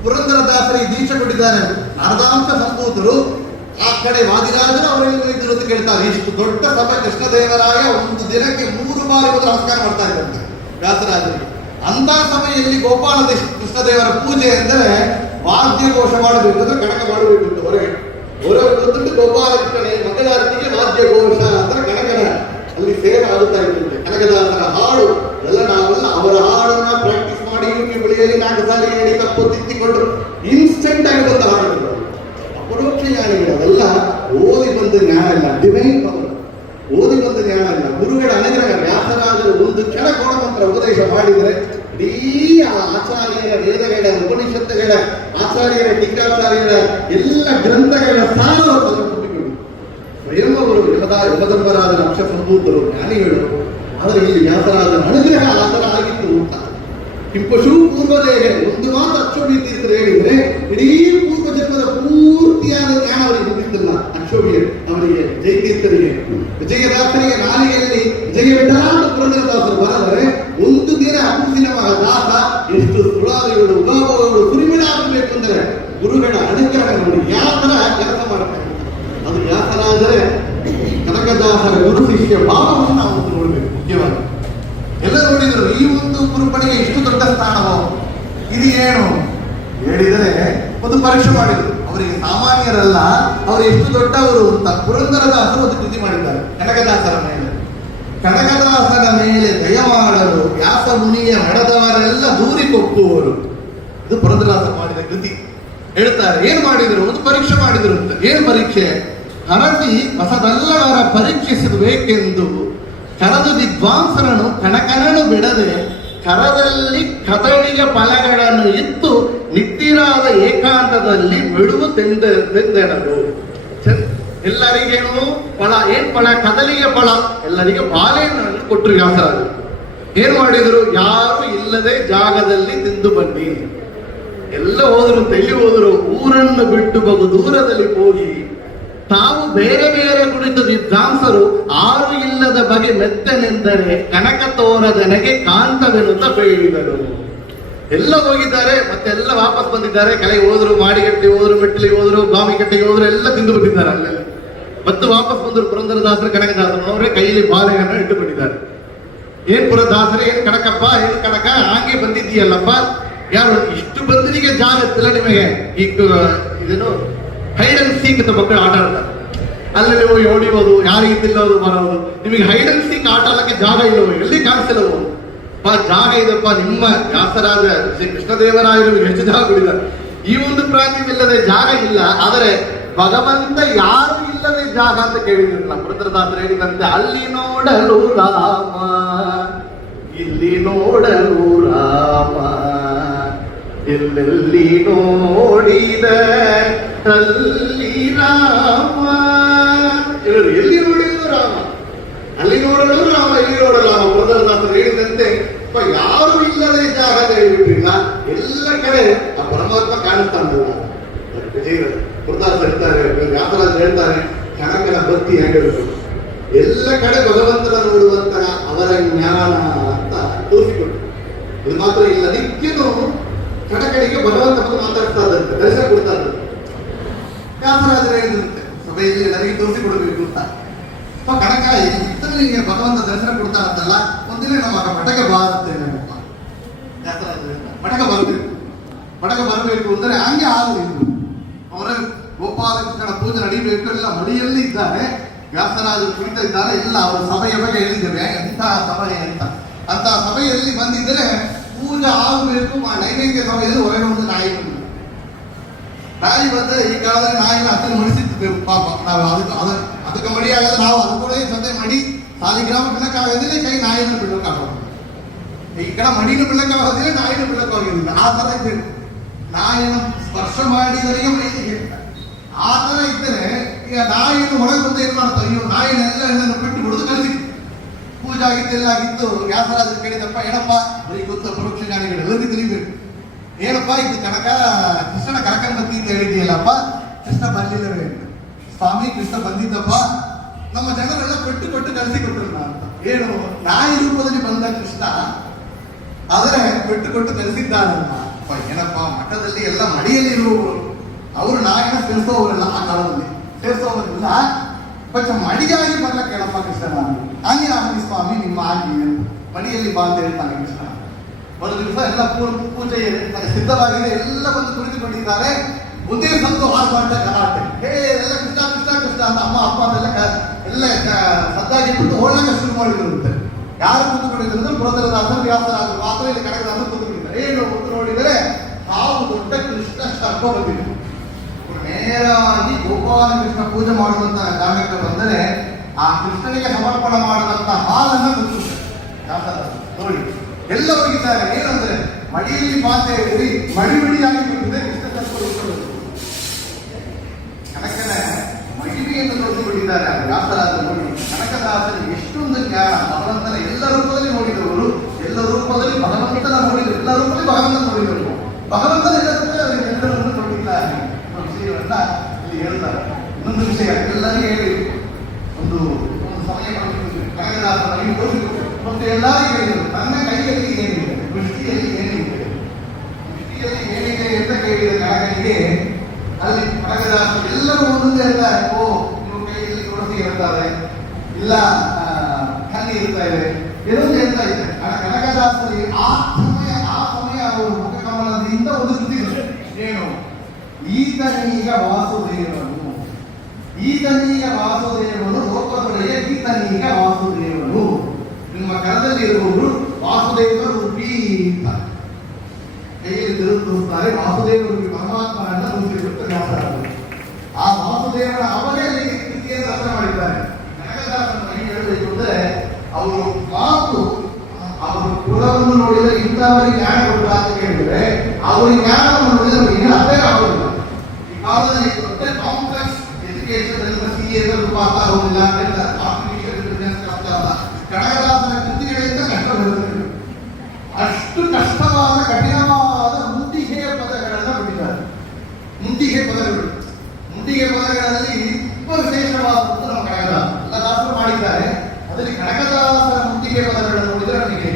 ಪುರಂದರದಾಸರಿಗೆ ದೀಕ್ಷೆ ಕೊಟ್ಟಿದ್ದಾರೆ. ನಾರದಾಂಶ ಸಂಭೂತರು, ಆ ಕಡೆ ವಾದಿರಾಜರು ಅವರಲ್ಲಿ ಇದ್ರು ಅಂತ ಕೇಳ್ತಾರೆ. ಇಷ್ಟು ದೊಡ್ಡ ಸಭೆ ಕೃಷ್ಣದೇವರಾಯ ಒಂದು ದಿನಕ್ಕೆ 3 ಬಾರಿ ಒಂದು ನಮಸ್ಕಾರ ಮಾಡ್ತಾ ಇದ್ದಂತೆ ವ್ಯಾಸರಾಜರಿಗೆ. ಅಂತ ಸಮಯದಲ್ಲಿ ಗೋಪಾಲ ಕೃಷ್ಣದೇವರ ಪೂಜೆ ಅಂದರೆ ವಾದ್ಯಘೋಷ ಮಾಡಬೇಕು, ಅಂದ್ರೆ ಕಣಕ ಮಾಡಬೇಕು. ಹೊರಗೆ ಬಂದುಬಿಟ್ಟು ಗೋಪಾಲ ಕೃಷ್ಣನ ಮಂಗಳಾರತಿಗೆ ವಾದ್ಯಘೋಷ ಆಗುತ್ತಾ ಇರುತ್ತೆ. ಕನಕದಾಸರ ಹಾಡು ಎಲ್ಲ ನಾವೆಲ್ಲ ಅವರ ಹಾಡನ್ನ ಪ್ರಾಕ್ಟೀಸ್ ಮಾಡಿ ಯೂಟ್ಯೂಬ್ ಬಳಿಯಲ್ಲಿ 4 ಸಾರಿ ಹೇಳಿ ತಪ್ಪು ತಿದ್ದಿಕೊಂಡು ಇನ್ಸ್ಟೆಂಟ್ ಆಗಿ ಬಂದ ಹಾಡುಗಳು, ಅಪರೋಕ್ಷ ಜ್ಞಾನಿಗಳು. ಅದೆಲ್ಲ ಓದಿ ಬಂದ ಜ್ಞಾನ ಇಲ್ಲ, ಡಿವೈನ್ ಪವರ್. ಓದಿ ಬಂದ ಜ್ಞಾನ ಇಲ್ಲ, ಗುರುಗಳ ಅನುಗ್ರಹ. ವ್ಯಾಸರಾಜರು ಒಂದು ಕ್ಷಣ ಕೋಣಮಂತ್ರ ಉಪದೇಶ ಮಾಡಿದರೆ ಇಡೀ ಆಚಾರ್ಯರ ವೇದಗಳ, ಉಪನಿಷತ್ತುಗಳ, ಆಚಾರ್ಯರ ಟೀಕಾಚಾರ್ಯರ ಎಲ್ಲ ಗ್ರಂಥಗಳ ಸಾರವನ್ನು ಕೊಟ್ಟಿಗಳು. ಸ್ವಯಂ ಅವರು ಯಮಧರ್ಮರಾದ ಅಕ್ಷ ಸಂಭೂತರು, ಜ್ಞಾನಿಗಳು. ಆದರೆ ಇಲ್ಲಿ ವ್ಯಾಸರಾಜನ ಅನುಗ್ರಹ ಆತರ ಆಗಿತ್ತು ಅಂತ. ಕಿಂಪಶೂ ಪೂರ್ವದೇಹ ಒಂದು ಮಾತು ಅಕ್ಷೋಭಿ ತೀರ್ಥರು ಹೇಳಿದ್ರೆ ಇಡೀ ಪೂರ್ವ ಜನ್ಮದ ಪೂರ್ತಿಯಾದ ಜ್ಞಾನ ಅವರಿಗೆ ಬಂದಿದ್ದಲ್ಲ. ಅಕ್ಷೋಭಿಯ ಅವರಿಗೆ, ಜಯತೀರ್ಥರಿಗೆ, ವಿಜಯದಾಸರಿಗೆ ನಾಲಿಗೆಯಲ್ಲಿ ವಿಜಯ ವಿಠಲಾಂತ ಪುರಂದರದಾಸರು ಬರೆದರೆ ಒಂದು ದಿನ ಅಪೂಸಿನವಾದ ದಾಸ ಎಷ್ಟು ಸುಳಾದಿಗಳು ಉಗಾಭಗಳು ಸುರಿಮಿಡಾಗಬೇಕು ಅಂದರೆ ಗುರುಗಳ ಅನುಗ್ರಹ ನೋಡಿ ಯಾವ ತರ ಕೆಲಸ ಮಾಡ್ತಾರೆ. ಅದು ವ್ಯಾಸರಾಜರೇ ಕನಕದಾಸರ ಗುರು ಶಿಷ್ಯ ಭಾವವನ್ನು ನಾವು ನೋಡಬೇಕು. ಮುಖ್ಯವಾಗಿ ಎಲ್ಲ ನೋಡಿದರು ಈ ಒಂದು ಗುರುಪಡೆಗೆ ಇಷ್ಟು ದೊಡ್ಡ ಸ್ಥಾನವೋ ಇದು ಏನು ಹೇಳಿದರೆ ಒಂದು ಪರೀಕ್ಷೆ ಮಾಡಿದರು. ಅವರಿಗೆ ಸಾಮಾನ್ಯರಲ್ಲ, ಅವರು ಎಷ್ಟು ದೊಡ್ಡವರು ಅಂತ ಪುರಂದರದಾಸರು ಒಂದು ಕೃತಿ ಮಾಡಿದ್ದಾರೆ ಕನಕದಾಸರ ಮೇಲೆ. ಕನಕದಾಸರ ಮೇಲೆ ದಯ ಮಾಡಲು ವ್ಯಾಸ ಮುನಿಯ ಮಡದವರೆಲ್ಲ ದೂರಿ ಕೊಪ್ಪುವರು. ಇದು ಪುರಂದರದಾಸರು ಮಾಡಿದ ಕೃತಿ. ಹೇಳ್ತಾರೆ ಏನ್ ಮಾಡಿದರು, ಒಂದು ಪರೀಕ್ಷೆ ಮಾಡಿದರು ಅಂತ. ಏನ್ ಪರೀಕ್ಷೆ? ಹರಸಿ ಹೊಸದಲ್ಲವರ ಪರೀಕ್ಷಿಸಬೇಕೆಂದು ಕರದು ವಿದ್ವಾಂಸರನ್ನು ಕಣಕನನು ಬಿಡದೆ ಕರದಲ್ಲಿ ಕದಳಿಯ ಫಲಗಳನ್ನು ಇತ್ತು ನಿತ್ತಿರಾದ ಏಕಾಂತದಲ್ಲಿ ಬಿಡುವುದೆಂದೆಣರು. ಎಲ್ಲರಿಗೇನು ಫಲ? ಏನ್ ಫಲ? ಕದಲಿಯ ಫಲ. ಎಲ್ಲರಿಗೆ ಬಾಳೆಹಣ್ಣನ್ನು ಕೊಟ್ಟರು ವ್ಯಾಸರಾಜರು. ಏನ್ ಮಾಡಿದರು? ಯಾರು ಇಲ್ಲದೆ ಜಾಗದಲ್ಲಿ ತಿಂದು ಬನ್ನಿ. ಎಲ್ಲ ಹೋದರು, ಎಲ್ಲಿ ಹೋದರು? ಊರನ್ನು ಬಿಟ್ಟು ಬಹು ದೂರದಲ್ಲಿ ಹೋಗಿ ತಾವು ಬೇರೆ ಬೇರೆ ಕುಳಿತು ವಿದ್ವಾಂಸರು ಆರು ಇಲ್ಲದ ಬಗೆ ಮೆತ್ತನೆಂದರೆ ಕನಕ ತೋರದನೆಗೆ ಕಾಂತವೆನ್ನುತ್ತ ಬೇಡಿದರು. ಎಲ್ಲ ಹೋಗಿದ್ದಾರೆ, ಮತ್ತೆಲ್ಲ ವಾಪಸ್ ಬಂದಿದ್ದಾರೆ. ಕಲೆಗೆ ಹೋದ್ರು, ಮಾಡಿಗಟ್ಟೆ ಹೋದ್ರು, ಮೆಟ್ಟಿಲಿಗೆ ಹೋದ್ರು, ಬಾವಿಕಟ್ಟೆಗೆ ಹೋದ್ರು, ಎಲ್ಲ ತಿಂದು ಬಿಟ್ಟಿದ್ದಾರೆ ಅಲ್ಲೆಲ್ಲ. ಮತ್ತೆ ವಾಪಸ್ ಬಂದರು ಪುರಂದರದಾಸರು, ಕನಕದಾಸರು ಅವರೇ ಕೈಯಲ್ಲಿ ಬಾಳೆಯನ್ನು ಇಟ್ಟುಕೊಂಡಿದ್ದಾರೆ. ಏನ್ ಪುರದಾಸರೇ, ಏನ್ ಕನಕಪ್ಪ, ಏನ್ ಕನಕ, ಹಾಗೆ ಬಂದಿದ್ದೀಯಲ್ಲಪ್ಪ. ಯಾರು ಇಷ್ಟು ಬಂದರಿಗೆ ಜಾಗ ಇತ್ತಿಲ್ಲ ನಿಮಗೆ? ಈಗ ಇದೇನು ಹೈಡ್ ಅಂಡ್ ಸೀಕ್ ಅಂತ ಮಕ್ಕಳು ಆಟ ಆಡ್ತಾರೆ. ಅಲ್ಲಿ ಹೋಗಿ ಹೊಡಿಬೋದು, ಯಾರಿಗೆ ತಿನ್ನೋದು ಬರೋದು. ನಿಮಗೆ ಹೈಡ್ ಅಂಡ್ ಸೀಕ್ ಆಟ ಆಡಕ್ಕೆ ಜಾಗ ಇಲ್ಲವೋ? ಎಲ್ಲಿ ಕಾಣಿಸಿಲ್ಲವೋ? ಜಾಗ ಇದಪ್ಪ. ನಿಮ್ಮ ವ್ಯಾಸರಾಜ ಶ್ರೀ ಕೃಷ್ಣದೇವರಾಯರು ಎಷ್ಟು ಜಾಗ ಕೊಡಿದ್ದಾರೆ. ಈ ಒಂದು ಪ್ರಾಂತ್ಯವಿಲ್ಲದೆ ಜಾಗ ಇಲ್ಲ. ಆದರೆ ಭಗವಂತ ಯಾರು ಇಲ್ಲದೆ ಜಾಗ ಅಂತ ಕೇಳಿದ್ರಲ್ಲ ಪುರಂದರದಾಸರು ಹೇಳಿದಂತೆ, ಅಲ್ಲಿ ನೋಡಲು ರಾಮ, ಇಲ್ಲಿ ನೋಡಲು ರಾಮ, ಎಲ್ಲೆಲ್ಲಿ ನೋಡಿದ ಅಲ್ಲಿ ರಾಮ. ಎಲ್ಲಿ ನೋಡಿದ್ರು ರಾಮ, ಅಲ್ಲಿ ನೋಡಲು ರಾಮ, ಇಲ್ಲಿ ನೋಡಲು ರಾಮ. ಪುರಂದರದಾಸರು ಹೇಳಿದಂತೆ ಯಾರು ಇಲ್ಲದೆ ಜಾಗ ಹೇಳಿಬಿಟ್ರಿಲ್ಲ, ಎಲ್ಲ ಕಡೆ ಆ ಪರಮಾತ್ಮ ಕಾಣಿಸ್ತಾನಲ್ಲ. ಪುರಂದರದಾಸರು ಹೇಳ್ತಾರೆ, ವ್ಯಾಸರಾಜರು ಹೇಳ್ತಾರೆ, ಕನಕನ ಭಕ್ತಿ ಹೇಗಿರಬೇಕು, ಎಲ್ಲ ಕಡೆ ಭಗವಂತನ ನೋಡುವಂತಹ ಅವರ ಜ್ಞಾನ ಅಂತ ತೋರಿಸಿಕೊಟ್ಟು. ಇದು ಮಾತ್ರ ಇಲ್ಲ, ನಿತ್ಯನೂ ಕಣಕಡಿಗೆ ಭಗವಂತ ಬಂದು ಮಾತಾಡ್ತಾ ಇದ್ದಂತೆ, ದರ್ಶನ ಕೊಡ್ತಾ ಇದ್ದಂತೆ. ವ್ಯಾಸರಾಜರು ಹೇಳಿದಂತೆ ಸಭೆಯಲ್ಲಿ ಎಲ್ಲರಿಗೆ ತೋರಿಸಿಕೊಡಬೇಕು ಅಂತ. ಕಣಕ ನಿಮಗೆ ಭಗವಂತ ದರ್ಶನ ಕೊಡ್ತಾ ಇದ್ದಲ್ಲ, ಒಂದಿನ ನಮ್ಮ ಮಠಕ್ಕೆ ಬಾರುತ್ತೇನೆ. ವ್ಯಾಸರಾಜರು ಮಠಕ್ಕೆ ಬರಬೇಕು, ಮಠಕ್ಕೆ ಬರಬೇಕು ಅಂದರೆ ಹಂಗೆ ಆಗುವುದು. ಅವರ ಗೋಪಾಲಕೃಷ್ಣನ ಪೂಜೆ ನಡೀಬೇಕು, ಎಲ್ಲ ಮಡಿಯಲ್ಲಿ ಇದ್ದಾರೆ. ವ್ಯಾಸರಾಜರು ಕುಳಿತ ಇದ್ದಾರೆ. ಎಲ್ಲ ಅವರ ಸಭೆಯ ಬಗ್ಗೆ ಹೇಳಿದ್ದೇವೆ, ಎಂಥ ಸಭೆ ಅಂತ. ಅಂತ ಸಭೆಯಲ್ಲಿ ಬಂದಿದ್ದರೆ ಪೂಜೆ ಆಗಬೇಕು. ನೈವೇದ್ಯ ಸಭೆಯಲ್ಲಿ ಹೊರಗೆ ಒಂದು ನಾಯಿ ಬಂದು, ನಾಯಿ ಬಂದರೆ ಈ ಕಾಲದಲ್ಲಿ ನಾಯಿನ ಅದನ್ನು ಮಡಿಸಿದ್ದೇವೆ ಪಾಪ. ನಾವು ಅದಕ್ಕೆ ಮಡಿಯಾಗದೆ ನಾವು ಅದು ಕೂಡ ಜೊತೆ ಮಡಿ ಸಾಲಿಗ್ರಾಮ ಬಿಡಕ್ಕಾಗೋದಿಲ್ಲ, ಕೈ ನಾಯಿನ ಬಿಡಕ್ಕಾಗೋದು. ಈ ಕಡೆ ಮಡಿನ ಬಿಡಕ್ಕಾಗೋದಿಲ್ಲ, ನಾಯಿನ ಬಿಡಕ್ಕಾಗೋದಿಲ್ಲ. ಆ ತರ ಇದ್ದೇವೆ. ನಾಯಿನ ಸ್ಪರ್ಶ ಮಾಡಿದವರಿಗೆ ಮೈಲಿಗೆ ಆ ತರ ಇದ್ದರೆ ಈಗ ನಾಯಿಯನ್ನು ಹೊರಗೆ ಬಂದು ಏನ್ ಮಾಡ್ತಾವೆ? ಇವು ನಾಯಿನೆಲ್ಲ ಇದನ್ನು ಬಿಟ್ಟು ಬಿಡುದು ಕಲಿಸಿ ಪೂಜೆ ಆಗಿದ್ದೆಲ್ಲ ಆಗಿದ್ದು. ವ್ಯಾಸರಾಜರು ಕೇಳಿದಪ್ಪ, ಏನಪ್ಪ ಬರೀ ಗೊತ್ತು ಪರೋಕ್ಷ ಜ್ಞಾನಿಗಳು ಎಲ್ಲರಿಗೂ ತಿಳಿಬೇಕು. ಏನಪ್ಪ ಇದು ಕನಕ ಕೃಷ್ಣನ ಕನಕನ ಭಕ್ತಿ ಅಂತ ಹೇಳಿದೆಯಲ್ಲಪ್ಪ, ಕೃಷ್ಣ ಬರ್ಲಿಲ್ಲವೇ? ಸ್ವಾಮಿ ಕೃಷ್ಣ ಬಂದಿದ್ದಪ್ಪ, ನಮ್ಮ ಜನರೆಲ್ಲ ಪೆಟ್ಟು ಕೊಟ್ಟು ಕಲಿಸಿಕೊಟ್ರಲ್ಲ ಅಂತ. ಏನು ನಾಯಿ ರೂಪದಲ್ಲಿ ಬಂದ ಕೃಷ್ಣ ಆದರೆ ಪೆಟ್ಟು ಕೊಟ್ಟು ಕಲಿಸಿದ್ದಾನಲ್ಲ. ಏನಪ್ಪ ಮಠದಲ್ಲಿ ಎಲ್ಲ ಮಡಿಯಲ್ಲಿ ಇರುವವರು, ಅವರು ನಾಯಿನ ಸೇರಿಸೋವರೆಲ್ಲ ಆ ಕಾಲದಲ್ಲಿ ಸೇರಿಸೋವರೆಲ್ಲ ಕೊಂಚ ಮಡಿಯಾಗಿ ಬರ್ಲಕ್ಕೆ ಹೇಳಪ್ಪ ಕೃಷ್ಣನ. ಹಂಗೆ ಆಗಲಿ ಸ್ವಾಮಿ ನಿಮ್ಮ ಆಗಿ ಮಡಿಯಲ್ಲಿ ಬಾ ಅಂತ ಹೇಳ್ತಾನೆ ಕೃಷ್ಣ. ಒಂದು ದಿವಸ ಎಲ್ಲ ಪೂಜೆ ಸಿದ್ಧವಾಗಿದೆ, ಎಲ್ಲ ಬಂದು ಕುಳಿತುಕೊಂಡಿದ್ದಾರೆ. ಒಂದೇ ಸಂತು ಆರ್ಭಾಟ ಗಲಾಟೆ, ಎಲ್ಲ ಕೃಷ್ಣ ಕೃಷ್ಣ ಕೃಷ್ಣ ಅಂತ ಅಮ್ಮ ಅಪ್ಪ ಎಲ್ಲ ಎಲ್ಲ ಸದ್ದಾಗಿಟ್ಟು ಓಡಾಗ ಶುರು ಮಾಡಿದ್ರಂತೆ. ಯಾರು ಕೂತ್ಕೊಂಡಿದ್ರು ಅಂದ್ರೆ ಪುರಂದರದಾಸರು, ವ್ಯಾಸರಾಜರು ಮಾತ್ರ ಇಲ್ಲಿ ಕನಕದಾಸರು ಕೂತ್ಕೊಂಡಿದ್ದಾರೆ. ಏನು ಕೂತು ನೋಡಿದರೆ ಹಾವು ದೊಡ್ಡ ಕೃಷ್ಣ ಸರ್ಪ ಬಂದಿದೆ. ನೇರವಾಗಿ ಗೋಪಾಲ ಕೃಷ್ಣ ಪೂಜೆ ಮಾಡುವಂತ ಜಾಗಕ್ಕೆ ಬಂದರೆ ಆ ಕೃಷ್ಣನಿಗೆ ಸಮರ್ಪಣೆ ಮಾಡಿದಂತ ಹಾಲನ್ನು ವ್ಯಾಸರಾಜರು ನೋಡಿ ಎಲ್ಲ ಹೋಗಿದ್ದಾರೆ. ಏನಂದ್ರೆ ಮಡಿಯಲ್ಲಿ ಪಾತ್ರೆ ಉರಿ ಮಡಿ ಮಡಿಯಾಗಿ ಬಂದಿದೆ. ಕೃಷ್ಣ ಸರ್ಪ ಕನಕನ ಮಹಿಮೆಯನ್ನು ನೋಡಿಕೊಂಡಿದ್ದಾರೆ ವ್ಯಾಸರಾಜರು. ನೋಡಿ ಕನಕದಾಸರು ಎಷ್ಟೊಂದು ಜ್ಞಾನ, ಭಗವಂತನ ಎಲ್ಲ ರೂಪದಲ್ಲಿ ನೋಡಿದವರು, ಎಲ್ಲ ರೂಪದಲ್ಲಿ ಭಗವಂತನ ನೋಡಿದರು, ಎಲ್ಲ ರೂಪದಲ್ಲಿ ಭಗವಂತನ ನೋಡಿದವರು, ಭಗವಂತನ ಎಲ್ಲ ರೂಪದಲ್ಲಿ ಎಲ್ಲರನ್ನು ನೋಡಿದ್ದಾರೆ. ವಿಷಯವನ್ನ ಇಲ್ಲಿ ಹೇಳ್ತಾರೆ. ಇನ್ನೊಂದು ವಿಷಯ ಎಲ್ಲರಿಗೂ ಹೇಳಿ ಒಂದು ಸಮಯ ಕನಕದಾಸರಿಗೆ ಮತ್ತು ಎಲ್ಲರಿಗೂ ಹೇಳಿದರು, ನನ್ನ ಕೈಯಲ್ಲಿ ಏನಿದೆ, ದೃಷ್ಟಿಯಲ್ಲಿ ಏನಿದೆ, ದೃಷ್ಟಿಯಲ್ಲಿ ಏನಿದೆ ಅಂತ ಕೇಳಿದ ಕನಕನಿಗೆ ಅಲ್ಲಿ ಕನಕದಾಸರು ಎಲ್ಲರೂ ಒಂದೊಂದು ಹೇಳ್ತಾರೆ. ಓ ನೀವು ಕೈಯಲ್ಲಿ ತುಳಸಿ ಹೇಳ್ತಾರೆ, ಇಲ್ಲ ಕಣ್ಣಿ ಇರ್ತಾ ಇದೆ, ಏನೊಂದು ಹೇಳ್ತಾ ಇದ್ದಾರೆ. ಕನಕದಾಸರಿಗೆ ಆ ಸಮಯ ಅವರು ಮುಖಕಮಲದಿಂದ ಒಂದು ಶ್ರುತಿ ಏನು, ಈತನೀಗ ವಾಸುದೇವನು, ಈತನೀಗ ವಾಸುದೇವನು, ಲೋಕದೊಡೆಯ ಈತನೀಗ ವಾಸುದೇವನು, ನಿಮ್ಮ ಕರದಲ್ಲಿ ಇರುವವರು ವಾಸುದೇವ ರೂಪಿ ಅಂತ ಕೈಯಲ್ಲಿ ತೋರಿಸ್ತಾರೆ. ವಾಸುದೇವ ರೂಪಿ ಪರಮಾತ್ಮನನ್ನ ತೋರಿಸಿಬಿಟ್ಟು ಆ ವಾಸುದೇವನ ಅವರಲ್ಲಿ ಕೃತಿಯನ್ನು ರಚನೆ ಮಾಡಿದ್ದಾರೆ. ಕನಕದಾಸನ ಹೇಳಬೇಕು ಅಂದ್ರೆ ಅವರು ಮಾತು, ಅವರು ಕುಲವನ್ನು ನೋಡಿದರೆ ಇಂಥವರಿಗೆ ಜ್ಞಾನ ಕೊಟ್ಟು ಅಂತ ಕೇಳಿದ್ರೆ ಅವರಿಗೆ ಜ್ಞಾನವನ್ನು ನೋಡಿದರೆ ಅವರಿಗೆ ಅದೇ ಆಗುವುದಿಲ್ಲ. ಈ ಕಾಲದಲ್ಲಿ ಕಾಂಪ್ಲೆಕ್ಸ್ ಎಜುಕೇಶನ್ ರೂಪಾಂತರ ಹೋಗಿಲ್ಲ ಅಂತ ಆರ್ಟಿಫಿಷಿಯಲ್ ಇಂಟೆಲಿಜೆನ್ಸ್ ಅಲ್ಲ. ಕನಕದಾಸನ ಕೃತಿಗಳಿಂದ ಕಷ್ಟ ಬರುತ್ತದೆ. ಅಷ್ಟು ಕಷ್ಟವಾದ ಕಠಿಣವಾದ ಮುಂದಿಗೆ ಪದಗಳನ್ನು ಬಿಟ್ಟಿದ್ದಾರೆ. ಮುಂದಿಗೆ ಪದಗಳು, ಮುಂದಿಗೆ ಪದಗಳಲ್ಲಿ ತುಂಬಾ ವಿಶೇಷವಾದದ್ದು ನಮ್ಮ ಕನಕದಾಸ ಎಲ್ಲ ದಾಸರು ಮಾಡಿದ್ದಾರೆ. ಅದರಲ್ಲಿ ಕನಕದಾಸರ ಮುಂದಿಗೆ ಪದಗಳನ್ನು ನೋಡಿದರೆ ನನಗೆ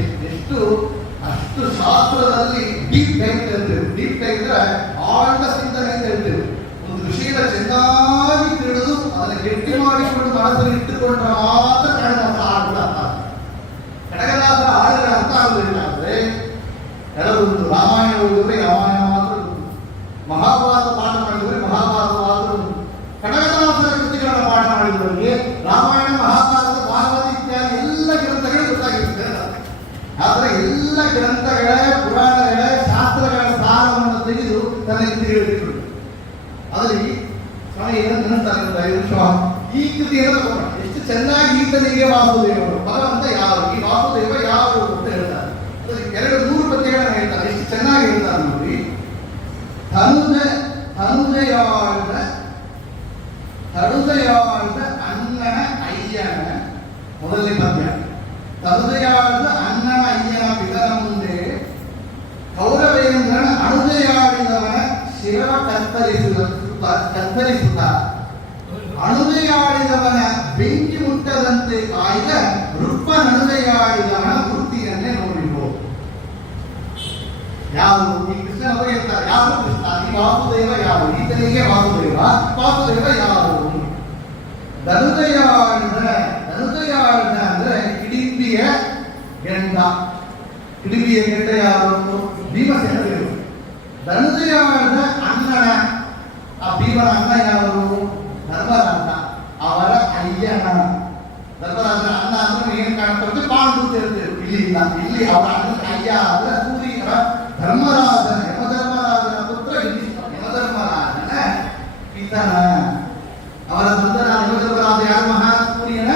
ಅಷ್ಟು ಶಾಸ್ತ್ರದಲ್ಲಿ ಡೀಪ್ ಟೈಪ್ ಹೇಳ್ತೇವೆ. ಡೀಪ್ ಟೈಪ್ ಅಂದ್ರೆ ಆಳ್ದ ಚಿಂತನೆ ಅಂತ ಹೇಳ್ತೇವೆ. ಒಂದು ವಿಷಯದ ಚೆನ್ನಾಗಿ ತಿಳಿದು ಅದನ್ನು ಗಟ್ಟಿ ಮಾಡಿಕೊಂಡು ಮನಸ್ಸಲ್ಲಿ ಇಟ್ಟುಕೊಂಡ್ರೆ ಮಾತ್ರ ಕನಕದಾಸರ ಹಾಡುಗಳ ಅರ್ಥ. ಕನಕದಾಸರ ಹಾಡುಗಳ ಅರ್ಥ ಆಗುವುದಿಲ್ಲ ಅಂದ್ರೆ ಕೆಲವೊಂದು ರಾಮಾಯಣ ಓದಿದ್ರೆ ರಾಮಾಯಣ ಮಾತ್ರ, ಮಹಾಭಾರತ ಪಾಠ ಮಾಡಿದರೆ ಮಹಾಭಾರತ ಮಾತ್ರ. ಕನಕದಾಸರ ಕೃತಿಗಳನ್ನು ಪಾಠ ಮಾಡಿದವರಿಗೆ ರಾಮಾಯಣ, ಮಹಾಭಾರತ, ಭಾಗವತ ಇತ್ಯಾದಿ ಎಲ್ಲ ಗ್ರಂಥಗಳು ಗೊತ್ತಾಗಿರುತ್ತೆ. ಆದರೆ ಎಲ್ಲ ಗ್ರಂಥಗಳ, ಪುರಾಣಗಳ, ಶಾಸ್ತ್ರಗಳ ಸಾರವನ್ನು ತೆಗೆದು ತನ್ನ ಕೃತಿಗಳಿಟ್ಟರು. ಅದರಲ್ಲಿ ಸ್ವಾಮಿ ಏನಂತ ನೆನಸ್ತಾರೆ, ಈ ಕೃತಿಯನ್ನು ತಗೊಂಡ ಎಷ್ಟು ಚೆನ್ನಾಗಿ ಈತನಿಗೆ ವಾಸುದೇವರು, ಭಗವಂತ ಯಾರು, ಈ ವಾಸುದೇವ ಯಾರು ಅಂತ ಹೇಳ್ತಾರೆ. ಅದರಲ್ಲಿ 2-3 ಪದ್ಯಗಳನ್ನು ಹೇಳ್ತಾರೆ. ಎಷ್ಟು ಚೆನ್ನಾಗಿ ಹೇಳ್ತಾರೆ ನೋಡಿ. ತರುದಯಾಳ್ದ ಅಣ್ಣನ ಅಯ್ಯನ, ಮೊದಲನೇ ಪದ್ಯ. ತರುದಯಾಳ್ದ ಅಣ್ಣನ ಅಯ್ಯನ ಪಿತನ ಮುಂದೆ ಕೌರವೇಂದ್ರನ ಅಣುದೆಯಾಡಿದವನ ಶಿರವ ಕತ್ತರಿಸುತ್ತ ಅಣುದೆಯಾಡಿದವನ ಬೆಂಕಿ ಮುಟ್ಟದಂತೆ ಕಾಯ್ದ ವೃಪ್ಪನಣುದೆಯಾಡಿದವನ ವೃತ್ತಿಯನ್ನೇ ನೋಡಿರು. ಯಾರು ಈ ಕೃಷ್ಣ ಅವರು ಹೇಳ್ತಾರೆ, ಯಾರು ಕೃಷ್ಣ, ಈ ವಾಸುದೇವ ಯಾರು, ಈತನಿಗೆ ವಾಸುದೇವ, ವಾಸುದೇವ ಯಾರು? ಧನುದಯಾಳ್ದ ಅಂದ್ರೆ ಹಿಡಿಂಬಿಯ ಗೆಂಡ. ಹಿಡಿಂಬಿಯ ಗೆಂಡ ಯಾರು? ಭೀಮಸೇನ ದೇವರು. ಧನುದಯಾಳ್ದ ಅಣ್ಣನ, ಆ ಭೀಮನ ಅಣ್ಣ ಯಾರು? ಧರ್ಮರಾಜ. ಅವರ ಅಯ್ಯನ, ಧರ್ಮರಾಜನ ಅಣ್ಣ ಅಂದ್ರೆ ಏನ್ ಕಾಣ್ತದೆ? ಪಾಂಡು ಅಂತ ಹೇಳ್ತೇವೆ. ಇಲ್ಲಿ ಇಲ್ಲ, ಇಲ್ಲಿ ಅವರ ಅಣ್ಣ ಅಯ್ಯ ಅಂದ್ರೆ ಸೂರ್ಯನ ಧರ್ಮರಾಜನ, ಯಮಧರ್ಮರಾಜನ ಪುತ್ರ ಯಮಧರ್ಮರಾಜನ ಪಿತನ. ಅವರ ನಂತರ ಯಮಧರ್ಮರಾಜ ಯಾರು? ಮಹಾ ಸೂರ್ಯನ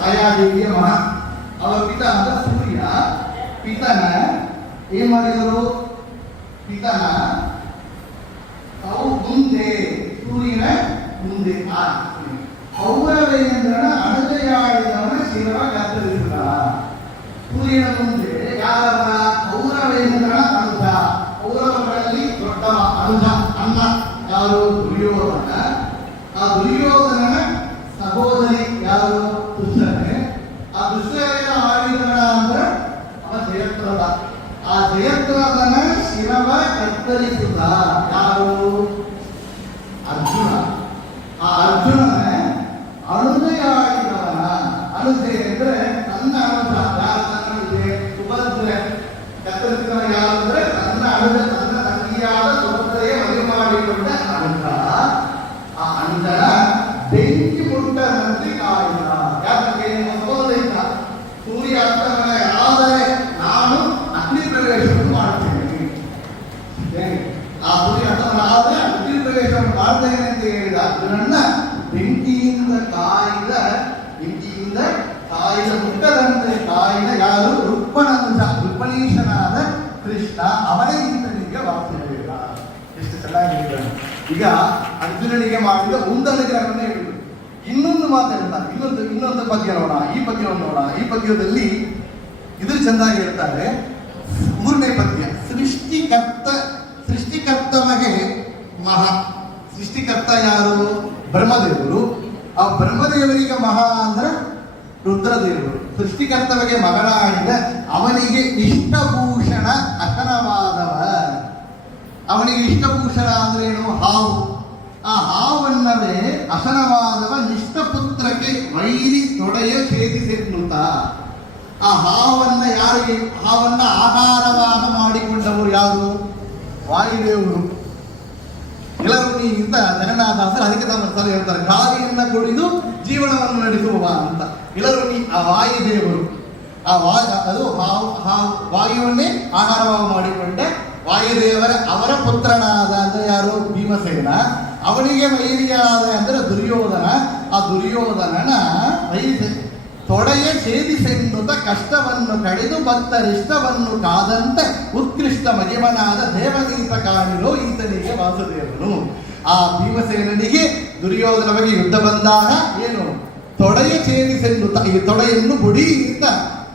ಛಾಯಾದೇವಿಯ ಮಹಾ. ಅವರ ಪಿತ ಅಂದ್ರೆ ಸೂರ್ಯ. ಪಿತನ ಏನ್ ಮಾಡಿದರು? ಪಿತನ ಅವು ಮುಂದೆ, ಸೂರ್ಯನ ಮುಂದೆ ಕೌರವೇಂದ್ರನ ಅಣುದೆಯಾಡಿದವನ ಶಿರವ ಕತ್ತರಿಸಿದ. ಸೂರ್ಯನ ಮುಂದೆ ಯಾರವರ? ಕೌರವೇಂದ್ರನ ಅನುಜ. ಕೌರವಗಳಲ್ಲಿ ದೊಡ್ಡ ಅನುಜ, ಅಣ್ಣ ಯಾರು? ದುರ್ಯೋಧನ. ಆ ದುರ್ಯೋಧನನ ಸಹೋದರಿ ಯಾರು? ದುಶ್ಶನೆ. ಆ ದುಶ್ಶನೆಯ ಆಡಿದವನ ಅಂದ್ರೆ ಅವ ಜಯದ್ರಥ. ಆ ಜಯದ್ರಥನ ಶಿರವ ಕತ್ತರಿಸಿದ ಯಾರು? ಅರ್ಜುನ. ಆ ಅರ್ಜುನನ ಅಣುದೆಯಾಡಿದವನ, ಅಣುದೆ ಅಂದ್ರೆ ತನ್ನ ಅನುಜ. ಯಾರು ತನ್ನ ಅಣುದೆ? ಸುಭದ್ರೆ. ಕತ್ತರಿಸಿದವ ಯಾರಂದ್ರೆ ತನ್ನ ಅಣುಜ, ತನ್ನ ತಂಗಿಯಾದ ಸುಭದ್ರೆಯ ಮದುವೆ ಮಾಡಿಕೊಂಡ ಅನುಜ. ಆ ಅನುಜನ ಬೆಂಕಿ ಮುಟ್ಟದಂತೆ ಕಾಯ್ದ. ಮಾಡ್ತೇನೆ ಅಂತ ಹೇಳಿದ ಅರ್ಜುನನ್ನ ಬೆಂಕಿಯಿಂದ ಕಾಯ್ದ ಮುಟ್ಟದಂತೆ ಕಾಯ್ದ ಯಾರು ರುಕ್ಮಣೀಶನಾದ ಕೃಷ್ಣ ಅವನೇ ಈತನಿಗೆ ವಾಸುದೇವ. ಎಷ್ಟು ಚೆನ್ನಾಗಿ ಈಗ ಅರ್ಜುನನಿಗೆ ಮಾಡಿದ ಒಂದು ಅನುಗ್ರಹವನ್ನೇ ಹೇಳಿದ್ರು. ಇನ್ನೊಂದು ಮಾತಾಡ್ತಾರೆ, ಇನ್ನೊಂದು ಪದ್ಯ ನೋಡೋಣ, ಈ ಪದ್ಯವನ್ನು ನೋಡೋಣ. ಈ ಪದ್ಯದಲ್ಲಿ ಇದು ಚೆಂದಾಗಿ ಹೇಳ್ತಾರೆ. 3ನೇ ಪದ್ಯ, ಸೃಷ್ಟಿಕರ್ತಮಗೆ ಮಹಾ. ಸೃಷ್ಟಿಕರ್ತ ಯಾರು? ಬ್ರಹ್ಮದೇವರು. ಆ ಬ್ರಹ್ಮದೇವರಿಗೆ ಮಹಾ ಅಂದ್ರೆ ರುದ್ರದೇವರು. ಸೃಷ್ಟಿಕರ್ತವಗೆ ಮಗನಾಡಿದ ಅವನಿಗೆ ಇಷ್ಟಭೂಷಣ ಅಶನವಾದವ. ಅವನಿಗೆ ಇಷ್ಟಭೂಷಣ ಅಂದ್ರೆ ಏನು? ಹಾವು. ಆ ಹಾವನ್ನವೇ ಅಶನವಾದವ ನಿಷ್ಠಪುತ್ರಕ್ಕೆ ವೈರಿ ತೊಡೆಯ ಛೇದಿಸೆನ್ನುತ್ತ. ಆ ಹಾವನ್ನ ಯಾರಿಗೆ? ಹಾವನ್ನ ಆಹಾರವಾದ ಮಾಡಿಕೊಂಡವರು ಯಾರು? ವಾಯುದೇವರು. ಇಳರುಣಿಯಿಂದ ಜಗನ್ನಾಥಾಸರು ಅದಕ್ಕೆ ಸಲ ಹೇಳ್ತಾರೆ, ಗಾಳಿಯನ್ನ ಕುಡಿದು ಜೀವನವನ್ನು ನಡೆಸುವ ಅಂತ. ಇಳರುಣಿ ಆ ವಾಯುದೇವರು. ಅದು ವಾಯುವನ್ನೇ ಆಹಾರವಾಗಿ ಮಾಡಿಕೊಂಡೆ ವಾಯುದೇವರ ಅವರ ಪುತ್ರನಾದ ಅಂದ್ರೆ ಯಾರು? ಭೀಮಸೇನ. ಅವನಿಗೆ ವೈರಿಯಾದ ಅಂದ್ರೆ ದುರ್ಯೋಧನ. ಆ ದುರ್ಯೋಧನನ ತೊಡೆಯ ಛೇದಿಸೆನ್ನುತ್ತ ಕಷ್ಟವನ್ನು ಕಡಿದು ಭಕ್ತರಿಷ್ಟವನ್ನು ಕಾದಂತೆ ಉತ್ಕೃಷ್ಟ ಮಗಿಮನಾದ ದೇವನೀತ ಕಾಣಿರೋ ಈತನಿಗೆ ವಾಸುದೇವನು. ಆ ಭೀಮಸೇನಿಗೆ ದುರ್ಯೋಧನ ಬಗ್ಗೆ ಯುದ್ಧ ಬಂದಾಗ ಏನು? ತೊಡೆಯ ಛೇದಿಸೆನ್ನುತ್ತ ಈ ತೊಡೆಯನ್ನು ಬುಡಿಯಿಂದ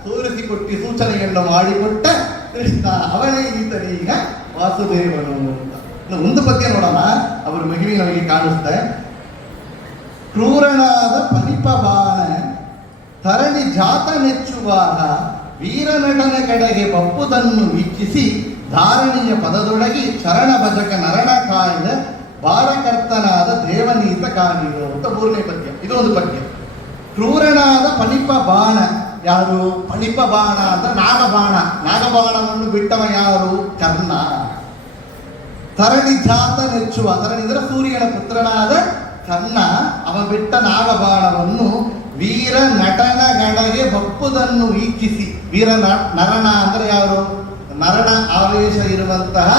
ತೋರಿಸಿಕೊಟ್ಟಿ ಸೂಚನೆಯನ್ನು ಮಾಡಿಕೊಟ್ಟ ಕೃಷ್ಣ ಅವನೇ ಈತನೀಗ ವಾಸುದೇವನು ಅಂತ. ಒಂದು ಪದ್ಯ ನೋಡೋಣ, ಅವರ ಮಹಿಮೆ ನಮಗೆ ಕಾಣಿಸ್ತೆ. ಕ್ರೂರನಾದ ಪನಿಪ ಬಾಣ ಧರಣಿ ಜಾತ ನೆಚ್ಚುವಾಗ ವೀರನಟನ ಕಡೆಗೆ ಬಪ್ಪುದನ್ನು ವೀಕ್ಷಿಸಿ ಧಾರಣಿಯ ಪದದೊಳಗಿ ಚರಣ ಭಜಕ ನರಣ ಕಾಯ್ದ ಭಾರಕರ್ತನಾದ ದೇವನೀತ ಕಾಣಿರು ಅಂತ 3ನೇ ಪದ್ಯ. ಇದು ಒಂದು ಪದ್ಯ. ಕ್ರೂರನಾದ ಪನಿಪ ಬಾಣ ಯಾರು? ಪನಿಪ ಬಾಣ ಅಂತ ನಾಗಬಾಣ. ನಾಗಬಾಣವನ್ನು ಬಿಟ್ಟವ ಯಾರು? ಕರ್ಣ. ಧರಣಿ ಜಾತ ನೆಚ್ಚುವ, ಧರಣಿ ಅಂದ್ರೆ ಸೂರ್ಯನ ಪುತ್ರನಾದ ಕರ್ಣ. ಅವ ಬಿಟ್ಟ ನಾಗಬಾಣವನ್ನು ವೀರ ನಟನ ಗಡಗೆ ಬಪ್ಪುದನ್ನು ವೀಕ್ಷಿಸಿ. ವೀರ ನರಣ ಅಂದ್ರೆ ಯಾರು? ನರಣ ಆವೇಶ ಇರುವಂತಹ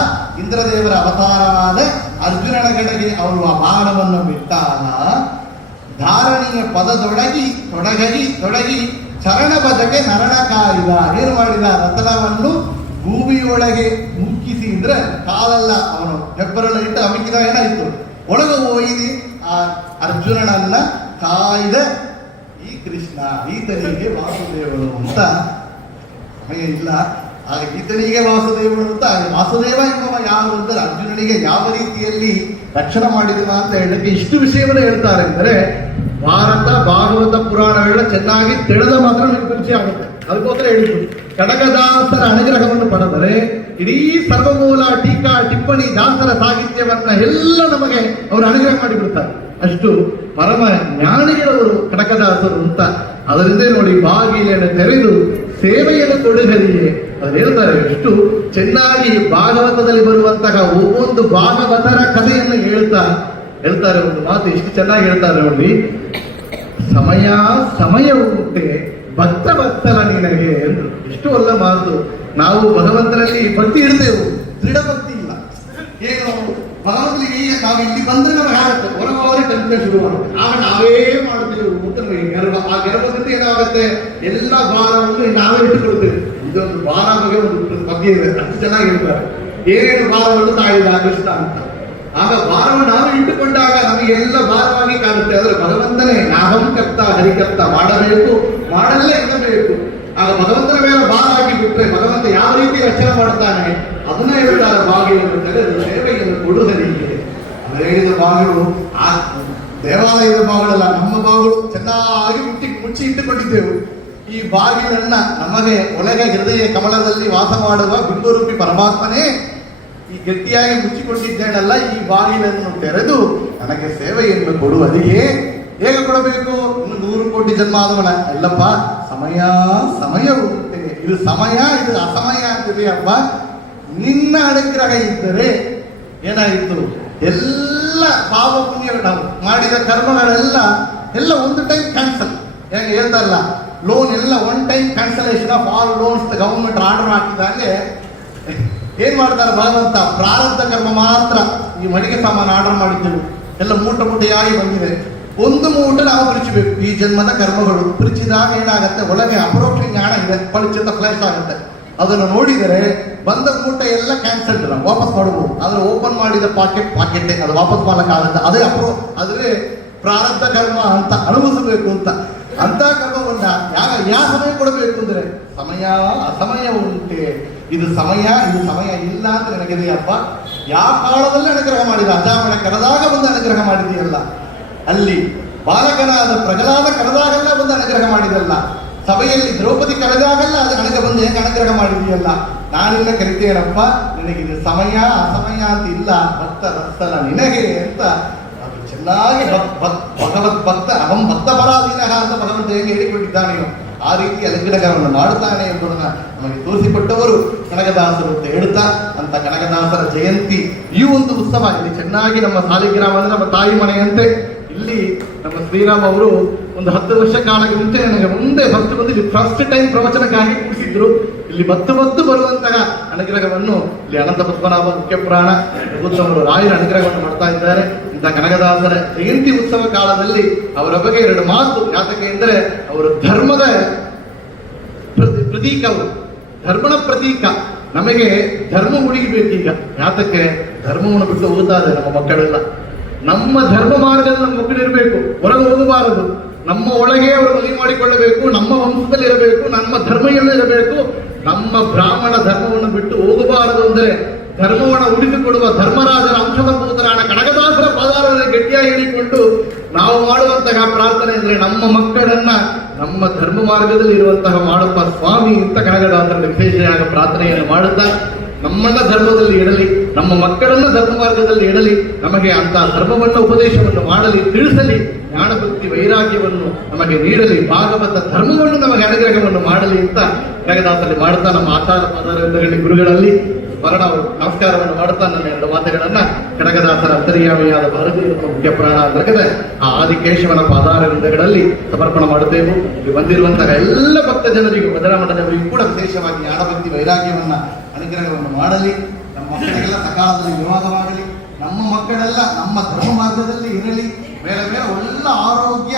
ಇಂದ್ರದೇವರ ಅವತಾರವಾದ ಅರ್ಜುನನ ಗಡಗೆ ಅವರು ಆ ಬಾಣವನ್ನು ಬಿಟ್ಟಾಗ ಧಾರಣಿಯ ಪದದೊಳಗಿ ತೊಡಗಿ ಚರಣ ಭಜಕ್ಕೆ ನರಣ ಕಾಯ್ದ. ಏನು ಮಾಡಿದ? ರತನವನ್ನು ಭೂಮಿಯೊಳಗೆ ಮುಕ್ಕಿಸಿ ಅಂದ್ರೆ ಕಾಲಲ್ಲ, ಅವನು ಹೆಬ್ಬರನ್ನು ಇಟ್ಟು ಅಮಿಕಿದ ಏನಾಯ್ತು? ಒಳಗ ಹೋಗಿ ಆ ಅರ್ಜುನನನ್ನ ಕಾಯ್ದ ಈ ಕೃಷ್ಣ ಈತನಿಗೆ ವಾಸುದೇವನು ಅಂತ. ಹಾಗೆ ಇಲ್ಲ, ಆಗ ಈತನಿಗೆ ವಾಸುದೇವನು ಅಂತ. ವಾಸುದೇವ ಎಂಬ ಯಾರು ಅಂದರೆ ಅರ್ಜುನನಿಗೆ ಯಾವ ರೀತಿಯಲ್ಲಿ ರಕ್ಷಣೆ ಮಾಡಿದನ ಅಂತ ಹೇಳಕ್ಕೆ ಇಷ್ಟು ವಿಷಯವನ್ನು ಹೇಳ್ತಾರೆ ಅಂದರೆ ಭಾರತ ಭಾಗವತ ಪುರಾಣಗಳ ಚೆನ್ನಾಗಿ ತಿಳಿದ ಮಾತ್ರ ನಮಗೆ ಪರಿಚಯ ಆಗುತ್ತೆ. ಅದಕ್ಕೋಸ್ಕರ ಹೇಳಿದ್ರು, ಕನಕದಾಸರ ಅನುಗ್ರಹವನ್ನು ಪಡೆದರೆ ಇಡೀ ಸರ್ವಮೂಲ ಟೀಕಾ ಟಿಪ್ಪಣಿ ದಾಸರ ಸಾಹಿತ್ಯವನ್ನ ಎಲ್ಲ ನಮಗೆ ಅವರು ಅನುಗ್ರಹ ಮಾಡಿಬಿಡ್ತಾರೆ. ಅಷ್ಟು ಪರಮ ಜ್ಞಾನಿಗಳವರು ಕನಕದಾಸರು ಅಂತ. ಅದರಿಂದ ನೋಡಿ, ಬಾಗಿಲನ್ನು ತೆರೆದು ಸೇವೆಯನ್ನು ಕೊಡುಗರಿಯೇ ಅದು ಹೇಳ್ತಾರೆ. ಎಷ್ಟು ಚೆನ್ನಾಗಿ ಭಾಗವತದಲ್ಲಿ ಬರುವಂತಹ ಒவ்வೊಂದು ಭಾಗವತರ ಕಥೆಯನ್ನು ಹೇಳ್ತಾರೆ. ಒಂದು ಮಾತು ಎಷ್ಟು ಚೆನ್ನಾಗಿ ಹೇಳ್ತಾರೆ ನೋಡಿ, ಸಮಯ ಉಂಟೆ ಭಕ್ತಲ ನಿನಗೆ ಎಂದು. ಎಷ್ಟು ಒಳ್ಳೆ ಮಾತು. ನಾವು ಭಗವಂತನಲ್ಲಿ ಭಕ್ತಿ ಇಡ್ತೇವೆ, ದೃಢ ಭಕ್ತಿ ಇಲ್ಲ. ಏನು ಭಗವಂತನಿಗೆ ಈಗ ನಾವು ಇಲ್ಲಿ ಬಂದ್ರೆ ನಮಗೆ ಆಗುತ್ತೆ, ಹೊರಗೆ ಟೆನ್ಷನ್ ಶುರು ಮಾಡುತ್ತೆ. ಆಗ ನಾವೇ ಮಾಡ್ತೀವಿ ಉತ್ತಮ ಗರ್ಭ. ಆ ಗರ್ಭದಿಂದ ಏನಾಗುತ್ತೆ? ಎಲ್ಲ ಭಾರವನ್ನು ನಾವೇ ಇಟ್ಟುಕೊಳ್ತೇವೆ. ಇದೊಂದು ಭಾರ ಬಗ್ಗೆ ಒಂದು ಪದ್ಯ ಇದೆ, ಅಷ್ಟು ಚೆನ್ನಾಗಿ ಹೇಳ್ತಾರೆ. ಏನೇನು ಭಾರವನ್ನು ತಾಳಿದ ಕೃಷ್ಣ ಅಂತ. ಆಗ ಭಾರವನ್ನು ನಾವು ಇಟ್ಟುಕೊಂಡಾಗ ನಮಗೆ ಎಲ್ಲ ಭಾರವಾಗಿ ಕಾಣುತ್ತೆ. ಆದರೆ ಭಗವಂತನೇ ನಾಹಂ ಕರ್ತ ಹರಿಕರ್ತ, ಮಾಡಲ್ಲೇ ಇರಬೇಕು. ಆಗ ಭಗವಂತನ ಮೇಲೆ ಭಾರ ಹಾಕಿ ಬಿಟ್ರೆ ಭಗವಂತ ಯಾವ ರೀತಿ ರಚನೆ ಮಾಡ್ತಾನೆ ಅದನ್ನ ಹೇಳ್ತಾರೆ. ಬಾಗಿಲನ್ನು ತೆರೆದು ಸೇವೆಯನ್ನು ಕೊಡುವುದರಿಗೆ ಹೇಳಿದ ಬಾಗಿಲು ಆ ದೇವಾಲಯದ ಬಾಗಿಲಲ್ಲ, ನಮ್ಮ ಬಾಗಿಲು ಚೆನ್ನಾಗಿ ಮುಚ್ಚಿ ಇಟ್ಟುಕೊಂಡಿದ್ದೆವು. ಈ ಬಾಗಿಲನ್ನ ನಮಗೆ ಒಳಗೆ ಹೃದಯ ಕಮಲದಲ್ಲಿ ವಾಸ ಮಾಡುವ ಬಿಂಬರೂಪಿ ಪರಮಾತ್ಮನೇ ಈ ಗಟ್ಟಿಯಾಗಿ ಮುಚ್ಚಿಕೊಂಡಿದ್ದೇನಲ್ಲ, ಈ ಬಾಗಿಲನ್ನು ತೆರೆದು ನನಗೆ ಸೇವೆಯನ್ನು ಕೊಡುವರಿಗೆ ಹೇಗೆ ಕೊಡಬೇಕು? ಇನ್ನು 100 ಕೋಟಿ ಜನ್ಮ ಆದವನ ಎಲ್ಲಪ್ಪ, ಸಮಯ ಉಂಟೆ. ಇದು ಸಮಯ, ಇದು ಅಸಮಯ ಅಂತಿದೆ ಅಪ್ಪ. ನಿನ್ನ ಅನುಗ್ರಹ ಇದ್ದರೆ ಏನಾಯಿತು? ಎಲ್ಲ ಪಾಪ ಪುಣ್ಯ ನಾವು ಮಾಡಿದ ಕರ್ಮಗಳೆಲ್ಲ ಒಂದು ಟೈಮ್ ಕ್ಯಾನ್ಸಲ್. ಹೇಗೆ ಹೇಳ್ತಾರಲ್ಲ, ಲೋನ್ ಎಲ್ಲ 1 time cancellation of all loans government order ಹಾಕಿದಾಗೆ ಏನ್ ಮಾಡ್ತಾರೆ ಭಗವಂತ? ಪ್ರಾರಬ್ಧ ಕರ್ಮ ಮಾತ್ರ ಈ ಮಡಿಗೆ ಸಾಮಾನು ಆರ್ಡರ್ ಮಾಡಿದ್ದೆವು, ಎಲ್ಲ ಮೂಟೆಯಾಗಿ ಬಂದಿದೆ. ಒಂದು ಮೂಟೆ ನಾವು ಪರಿಚಬೇಕು. ಈ ಜನ್ಮದ ಕರ್ಮಗಳು ಪರಿಚಿದಾಗ ಏನಾಗತ್ತೆ, ಒಳಗೆ ಅಪರೋಕ್ಷ ಜ್ಞಾನ ಇದೆ, ಪರಿಚಿತ ಫ್ಲಾಶ್ ಆಗುತ್ತೆ. ಅದನ್ನು ನೋಡಿದರೆ ಬಂದ ಮೂಟೆ ಎಲ್ಲ ಕ್ಯಾನ್ಸಲ್ಡ್, ನಾವು ವಾಪಸ್ ಮಾಡಬಹುದು. ಆದ್ರೆ ಓಪನ್ ಮಾಡಿದ ಪಾಕೆಟ್ ಅದು ವಾಪಸ್ ಮಾಡಕ್ಕಾಗತ್ತೆ. ಅದೇ ಅದೇ ಪ್ರಾರಬ್ಧ ಕರ್ಮ ಅಂತ ಅನುಭವಿಸಬೇಕು ಅಂತ ಕರ್ಮವನ್ನ ಯಾವ ಸಮಯ ಕೊಡಬೇಕು ಅಂದ್ರೆ ಸಮಯ ಅಸಮಯ ಉಂಟೆ. ಇದು ಸಮಯ ಇಲ್ಲ ಅಂತ ನನಗಿದೆಯಪ್ಪ. ಯಾವ ಕಾಲದಲ್ಲಿ ಅನುಗ್ರಹ ಮಾಡಿದ, ಅಜಾಮಣೆ ಕರೆದಾಗ ಬಂದು ಅನುಗ್ರಹ ಮಾಡಿದೆಯಲ್ಲ, ಅಲ್ಲಿ ಬಾಲಕನಾದ ಪ್ರಗಲಾದ ಕರೆದಾಗೆಲ್ಲ ಬಂದು ಅನುಗ್ರಹ ಮಾಡಿದಲ್ಲ, ಸಭೆಯಲ್ಲಿ ದ್ರೌಪದಿ ಕರೆದಾಗಲ್ಲ ಅದು ನನಗೆ ಬಂದು ಹೆಂಗೆ ಅನುಗ್ರಹ ಮಾಡಿದೆಯಲ್ಲ, ನಾನೆಲ್ಲ ಕರಿತೇನಪ್ಪ, ನಿನಗಿದು ಸಮಯ ಅಸಮಯ ಅಂತ ಇಲ್ಲ, ಭಕ್ತ ರತ್ಸಲ ನಿನಗೆ ಅಂತ ಅದು ಚೆನ್ನಾಗಿ ಭಗವತ್ ಭಕ್ತ ಅಹಂ ಭಕ್ತ ಪರಾಧೀನ ಅಂತ ಭಗವಂತ ಹೇಗೆ ಹೇಳಿಕೊಂಡಿದ್ದಾನೆಯೋ ಆ ರೀತಿ ಅನುಗ್ರಹವನ್ನು ಮಾಡುತ್ತಾನೆ ಎಂಬುದನ್ನ ನಮಗೆ ತೋರಿಸಿಕೊಟ್ಟವರು ಕನಕದಾಸರು ಅಂತ ಹೇಳ್ತಾ, ಅಂತ ಕನಕದಾಸರ ಜಯಂತಿ ಈ ಒಂದು ಉತ್ಸವ ಇಲ್ಲಿ ಚೆನ್ನಾಗಿ ನಮ್ಮ ಸಾಲಿಗ್ರಾಮ ಅಂದ್ರೆ ನಮ್ಮ ತಾಯಿ ಮನೆಯಂತೆ ಇಲ್ಲಿ ನಮ್ಮ ಶ್ರೀರಾಮ್ ಅವರು ಒಂದು 10 ವರ್ಷ ಕಾಲಕ್ಕೆ ಮುಂಚೆ ನನಗೆ ಮುಂದೆ ಫಸ್ಟ್ ಟೈಮ್ ಪ್ರವಚನಕ್ಕಾಗಿ ಕೂಡಿಸಿದ್ರು. ಇಲ್ಲಿ ಬತ್ತು ಬರುವಂತಹ ಅನುಗ್ರಹವನ್ನು ಇಲ್ಲಿ ಅನಂತ ಪದ್ಮನಾಭ ಮುಖ್ಯ ಪುರಾಣ ಉತ್ಸವರು ರಾಯರ ಅನುಗ್ರಹವನ್ನು ಮಾಡ್ತಾ ಇದ್ದಾರೆ. ಇಂಥ ಕನಕದಾಸರ ಜಯಂತಿ ಉತ್ಸವ ಕಾಲದಲ್ಲಿ ಅವರ ಬಗ್ಗೆ 2 ಮಾತು. ಯಾತಕ್ಕೆ ಎಂದರೆ ಅವರು ಧರ್ಮದ ಪ್ರತೀಕ, ಅವರು ಧರ್ಮದ ಪ್ರತೀಕ. ನಮಗೆ ಧರ್ಮ ಉಳಿಬೇಕೀಗ. ಯಾತಕ್ಕೆ ಧರ್ಮವನ್ನು ಬಿಟ್ಟು ಹೋಗ್ತಾ ಇದೆ ನಮ್ಮ ಮಕ್ಕಳೆಲ್ಲ. ನಮ್ಮ ಧರ್ಮ ಮಾರ್ಗದಲ್ಲಿ ನಮ್ಮ ಮಕ್ಕಳಿರಬೇಕು, ಹೊರಗೆ ಹೋಗಬಾರದು. ನಮ್ಮ ಒಳಗೆ ಅವರು ಮದುವೆ ಮಾಡಿಕೊಳ್ಳಬೇಕು, ನಮ್ಮ ವಂಶದಲ್ಲಿ ಇರಬೇಕು, ನಮ್ಮ ಧರ್ಮದಲ್ಲಿರಬೇಕು. ನಮ್ಮ ಬ್ರಾಹ್ಮಣ ಧರ್ಮವನ್ನು ಬಿಟ್ಟು ಹೋಗಬಾರದು. ಅಂದರೆ ಧರ್ಮವನ್ನು ಉಳಿಸಿಕೊಡುವ ಧರ್ಮರಾಜನ ಅಂಶಭೂತರಾದ ಕನಕದಾಸರ ಪಾದಾರದಲ್ಲಿ ಗಟ್ಟಿಯಾಗಿ ಹೇಳಿಕೊಂಡು ನಾವು ಮಾಡುವಂತಹ ಪ್ರಾರ್ಥನೆ ಅಂದರೆ ನಮ್ಮ ಮಕ್ಕಳನ್ನ ನಮ್ಮ ಧರ್ಮ ಮಾರ್ಗದಲ್ಲಿ ಇರುವಂತಹ ಮಾಡಪ್ಪ ಸ್ವಾಮಿ ಅಂತ ಕನಕದಾಸರ ವಿಶೇಷವಾದ ಪ್ರಾರ್ಥನೆಯನ್ನು ಮಾಡುತ್ತಾ ನಮ್ಮನ್ನ ಧರ್ಮದಲ್ಲಿ ಇಡಲಿ, ನಮ್ಮ ಮಕ್ಕಳನ್ನ ಧರ್ಮ ಮಾರ್ಗದಲ್ಲಿ ಇಡಲಿ, ನಮಗೆ ಅಂತ ಧರ್ಮವನ್ನು ಉಪದೇಶವನ್ನು ಮಾಡಲಿ, ತಿಳಿಸಲಿ, ಜ್ಞಾನಭಕ್ತಿ ವೈರಾಗ್ಯವನ್ನು ನಮಗೆ ನೀಡಲಿ, ಭಾಗವತ ಧರ್ಮವನ್ನು ನಮಗೆ ಅನುಗ್ರಹವನ್ನು ಮಾಡಲಿ ಅಂತ ಕನಕದಾಸರಲ್ಲಿ ಮಾಡುತ್ತಾ ನಮ್ಮ ಆಚಾರ ಪದಾರ್ಥಗಳಲ್ಲಿ ಗುರುಗಳಲ್ಲಿ ಸ್ಮರಣ ನಮಸ್ಕಾರವನ್ನು ಮಾಡುತ್ತಾ ನನ್ನ 2 ಮಾತುಗಳನ್ನ ಕನಕದಾಸರ ಅಂತರ್ಯಾಮಿಯಾದ ಭಾರತೀಯ ಮುಖ್ಯ ಪ್ರಾಣ ಅಂತಕ್ಕಂಥ ಆ ಆದಿಕೇಶವನ ಪಾದಾರವಿಂದಗಳಲ್ಲಿ ಸಮರ್ಪಣೆ ಮಾಡುತ್ತೇವೆ. ಬಂದಿರುವಂತಹ ಎಲ್ಲ ಭಕ್ತ ಜನರಿಗೂ ಭದ್ರಮಠದವರಿಗೂ ಕೂಡ ವಿಶೇಷವಾಗಿ ಜ್ಞಾನಭಕ್ತಿ ವೈರಾಗ್ಯವನ್ನ ಅನುಗ್ರಹವನ್ನು ಮಾಡಲಿ. ನಮ್ಮ ಮಕ್ಕಳಿಗೆಲ್ಲ ಸಕಾಲದಲ್ಲಿ ವಿವಾಹವಾಗಲಿ, ನಮ್ಮ ಮಕ್ಕಳೆಲ್ಲ ನಮ್ಮ ಧರ್ಮ ಮಾರ್ಗದಲ್ಲಿ ಇರಲಿ, ಬೇರೆ ಒಳ್ಳೆ ಆರೋಗ್ಯ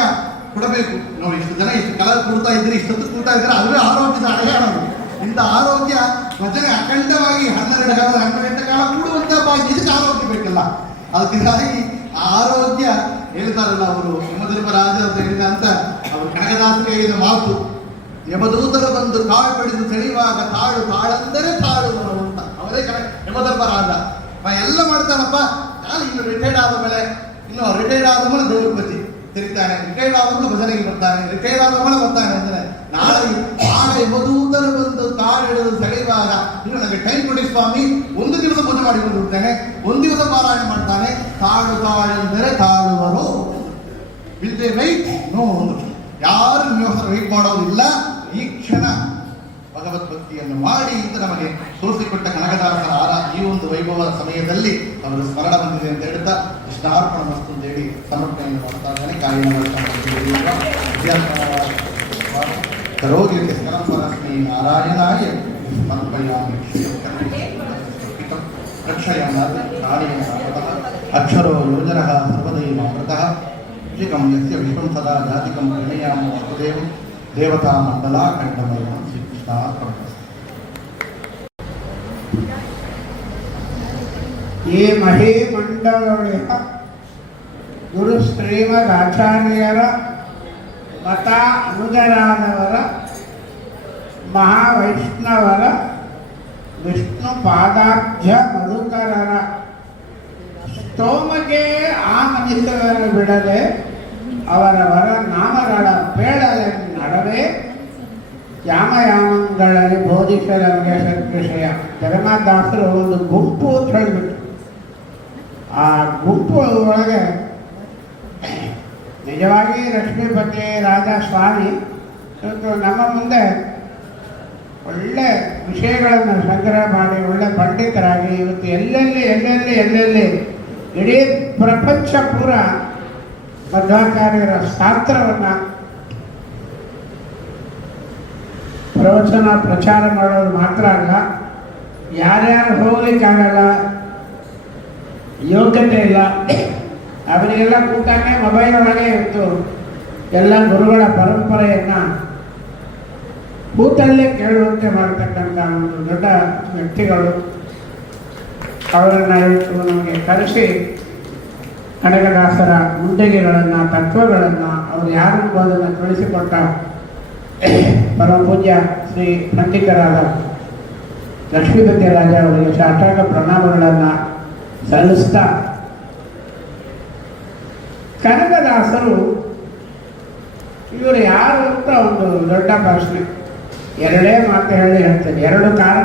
ಕೊಡಬೇಕು. ನೋಡಿ, ಇಷ್ಟು ಜನ ಇಷ್ಟು ಕಾಲ ಕೂಡ್ತಾ ಇದ್ರೆ, ಇಷ್ಟೊತ್ತು ಕೂಡ್ತಾ ಇದ್ರೆ, ಅದುವೇ ಆರೋಗ್ಯದ ಅಡೆಯಾಳ. ಇಂಥ ಆರೋಗ್ಯ ಭಜನೆ ಅಖಂಡವಾಗಿ 12 ಗಂಟೆ ಕಾಲ ಕೂಡುವಂತ ಇದಕ್ಕೆ ಆರೋಗ್ಯ ಬೇಕಲ್ಲ. ಅದಕ್ಕಾಗಿ ಆ ಆರೋಗ್ಯ ಹೇಳ್ತಾರಲ್ಲ ಅವರು ಯಮಧರ್ಮರಾಜ ಅಂತ ಹೇಳಿದ ಅಂತ ಅವರು ಕನಕದಾಸರಿಗೆ ಹೇಳಿದ ಮಾತು, ಯಮದೂತರು ಬಂದು ಕಾಳು ಬೆಳೆದು ಸೆಳೆಯುವಾಗ ತಾಳೆಂದರೆ ತಾಳುವರು ಅಂತ. ಅವರೇ ಯಮಧರ್ಮರಾಜ. ಎಲ್ಲ ಮಾಡ್ತಾನಪ್ಪ, ನಾನು ಇನ್ನು ರಿಟೈರ್ಡ್ ಆದ ಮೇಲೆ ದೇವ್ರ ಪತಿ ತಿರುಗ್ತಾನೆ, ರಿಟೈರ್ಡ್ ಆದ್ಮೇಲೆ ಭಜನೆಗೆ ಬರ್ತಾನೆ, ರಿಟೈರ್ಡ್ ಆದ ಮೇಲೆ ಬರ್ತಾನೆ ಅಂದ್ರೆ ನಾಳೆ ಆಗ ಯಮದೂತರು ಬಂದು ಕಾಳು ಹಿಡಿದು ಸೆಳೆಯುವಾಗ ಇನ್ನು ನನಗೆ ಟೈಮ್ ಕೊಡಿ ಸ್ವಾಮಿ, 1 ದಿವಸ ಪೂಜೆ ಮಾಡಿಕೊಂಡು ಬಿಡ್ತೇನೆ, 1 ದಿವಸ ಪಾರಾಯಣ ಮಾಡ್ತಾನೆ. ತಾಳೆಂದರೆ ತಾಳುವರು. Will they wait? ನೋ. ಯಾರು ನಿಮಗೋಸ್ಕರ ವೆಯ್ಟ್ ಮಾಡೋದಿಲ್ಲ. ಈ ಕ್ಷಣ ಭಗವದ್ಭಕ್ತಿಯನ್ನು ಮಾಡಿ ಅಂತ ನಮಗೆ ತೋರಿಸಿಕೊಟ್ಟ ಕನಕದಾಸರ ಈ ಒಂದು ವೈಭವದ ಸಮಯದಲ್ಲಿ ಅವರ ಸ್ಮರಣ ಬಂದಿದೆ ಅಂತ ಹೇಳ್ತಾ ಕೃಷ್ಣಾರ್ಪಣ ಮಸ್ತು ಅಂತ ಹೇಳಿ ಸಮರ್ಪಣೆಯನ್ನು ಮಾಡ್ತಾ ಇದ್ದಾನೆ. ಕರೋಗಿಗೆ ಸ್ಮರಸ್ಮಿ ನಾರಾಯಣಾಯ ಸಮರ್ಪಯಾಮಿ ರಕ್ಷಯಾಮ ಕಾಳಿಯಃ ಅಕ್ಷರೋ ಯೋಜನಃ ಸರ್ವದೈವಾಮೃತಃ ಶ್ರೀಕಂ ಯಸ್ಯ ವಿಶ್ವಂ ಸದಾ ಜಾತಿಕಂ ಪ್ರಣಯಾಮ ವಸ್ತುದೇವಂ ದೇವತಾ ಮಂಡಲ ಕಂಠಮಯ ಶ್ರೀಕೃಷ್ಣಾರ್ಪಣ. ಈ ಮಹಿಮಂಡಲೊಳಿಯ ಗುರು ಶ್ರೀಮದ್ ಆಚಾರ್ಯರ ಮತ ಅನುಗರಾದವರ ಮಹಾವೈಷ್ಣವರ ವಿಷ್ಣು ಪಾದಾಬ್ಜ ಮಧುಕರರ ಸ್ತೋಮಗೆ ಆಮನಿಸವರ ಬಿಡದೆ ಅವರವರ ನಾಮಗಳ ಪೇಳಲೆ ನಡವೆ ಯಾಮಯಾಮಗಳಲ್ಲಿ ಬೋಧಿಸಲವರಿಗೆ ಸದ್ವಿಷಯ. ಜಗನ್ನಾಥದಾಸರು ಒಂದು ಗುಂಪು ಅಂತ ಹೇಳಿಬಿಟ್ಟು ಆ ಗುಂಪು ಒಳಗೆ ನಿಜವಾಗಿ ಲಕ್ಷ್ಮೀಪತಿ ರಾಜ ಸ್ವಾಮಿ ಇವತ್ತು ನಮ್ಮ ಮುಂದೆ ಒಳ್ಳೆ ವಿಷಯಗಳನ್ನು ಸಂಗ್ರಹ ಮಾಡಿ ಒಳ್ಳೆ ಪಂಡಿತರಾಗಿ ಇವತ್ತು ಎಲ್ಲೆಲ್ಲಿ ಇಡೀ ಪ್ರಪಂಚ ಪೂರ ಮಧ್ವಾಚಾರ್ಯರ ಶಾಸ್ತ್ರವನ್ನು ಪ್ರವಚನ ಪ್ರಚಾರ ಮಾಡೋದು ಮಾತ್ರ ಅಲ್ಲ, ಯಾರ್ಯಾರು ಹೋಗ್ಲಿಕ್ಕಾಗಲ್ಲ ಯೋಗ್ಯತೆ ಇಲ್ಲ. ಅವರಿಗೆಲ್ಲ ಕೂತಾನೆ ಮೊಬೈಲ್ ಒಳಗೆ ಇತ್ತು ಎಲ್ಲ ಗುರುಗಳ ಪರಂಪರೆಯನ್ನು ಕೂತಲ್ಲೇ ಕೇಳುವಂತೆ ಮಾಡ್ತಕ್ಕಂಥ ಒಂದು ದೊಡ್ಡ ವ್ಯಕ್ತಿಗಳು. ಅವರನ್ನು ಇಟ್ಟು ನಮಗೆ ಕರೆಸಿ ಕನಕದಾಸರ ಮುಂಡಿಗೆಗಳನ್ನು, ತತ್ವಗಳನ್ನು, ಅವರು ಯಾರು ಎಂಬುದನ್ನು ತಿಳಿಸಿಕೊಟ್ಟ ಪರಮ ಪೂಜ್ಯ ಶ್ರೀ ಪಂಡಿತರಾದ ಲಕ್ಷ್ಮೀಪತಿ ರಾಜ ಅವರಿಗೆ ಸಾಷ್ಟಾಂಗ ಪ್ರಣಾಮಗಳನ್ನು ಸಲ್ಲಿಸ್ತಾ, ಕನಕದಾಸರು ಇವರು ಯಾರು ಅಂತ ಒಂದು ದೊಡ್ಡ ಪ್ರಶ್ನೆ. ಎರಡೇ ಮಾತು ಹೇಳ್ತೇನೆ. ಎರಡು ಕಾರಣ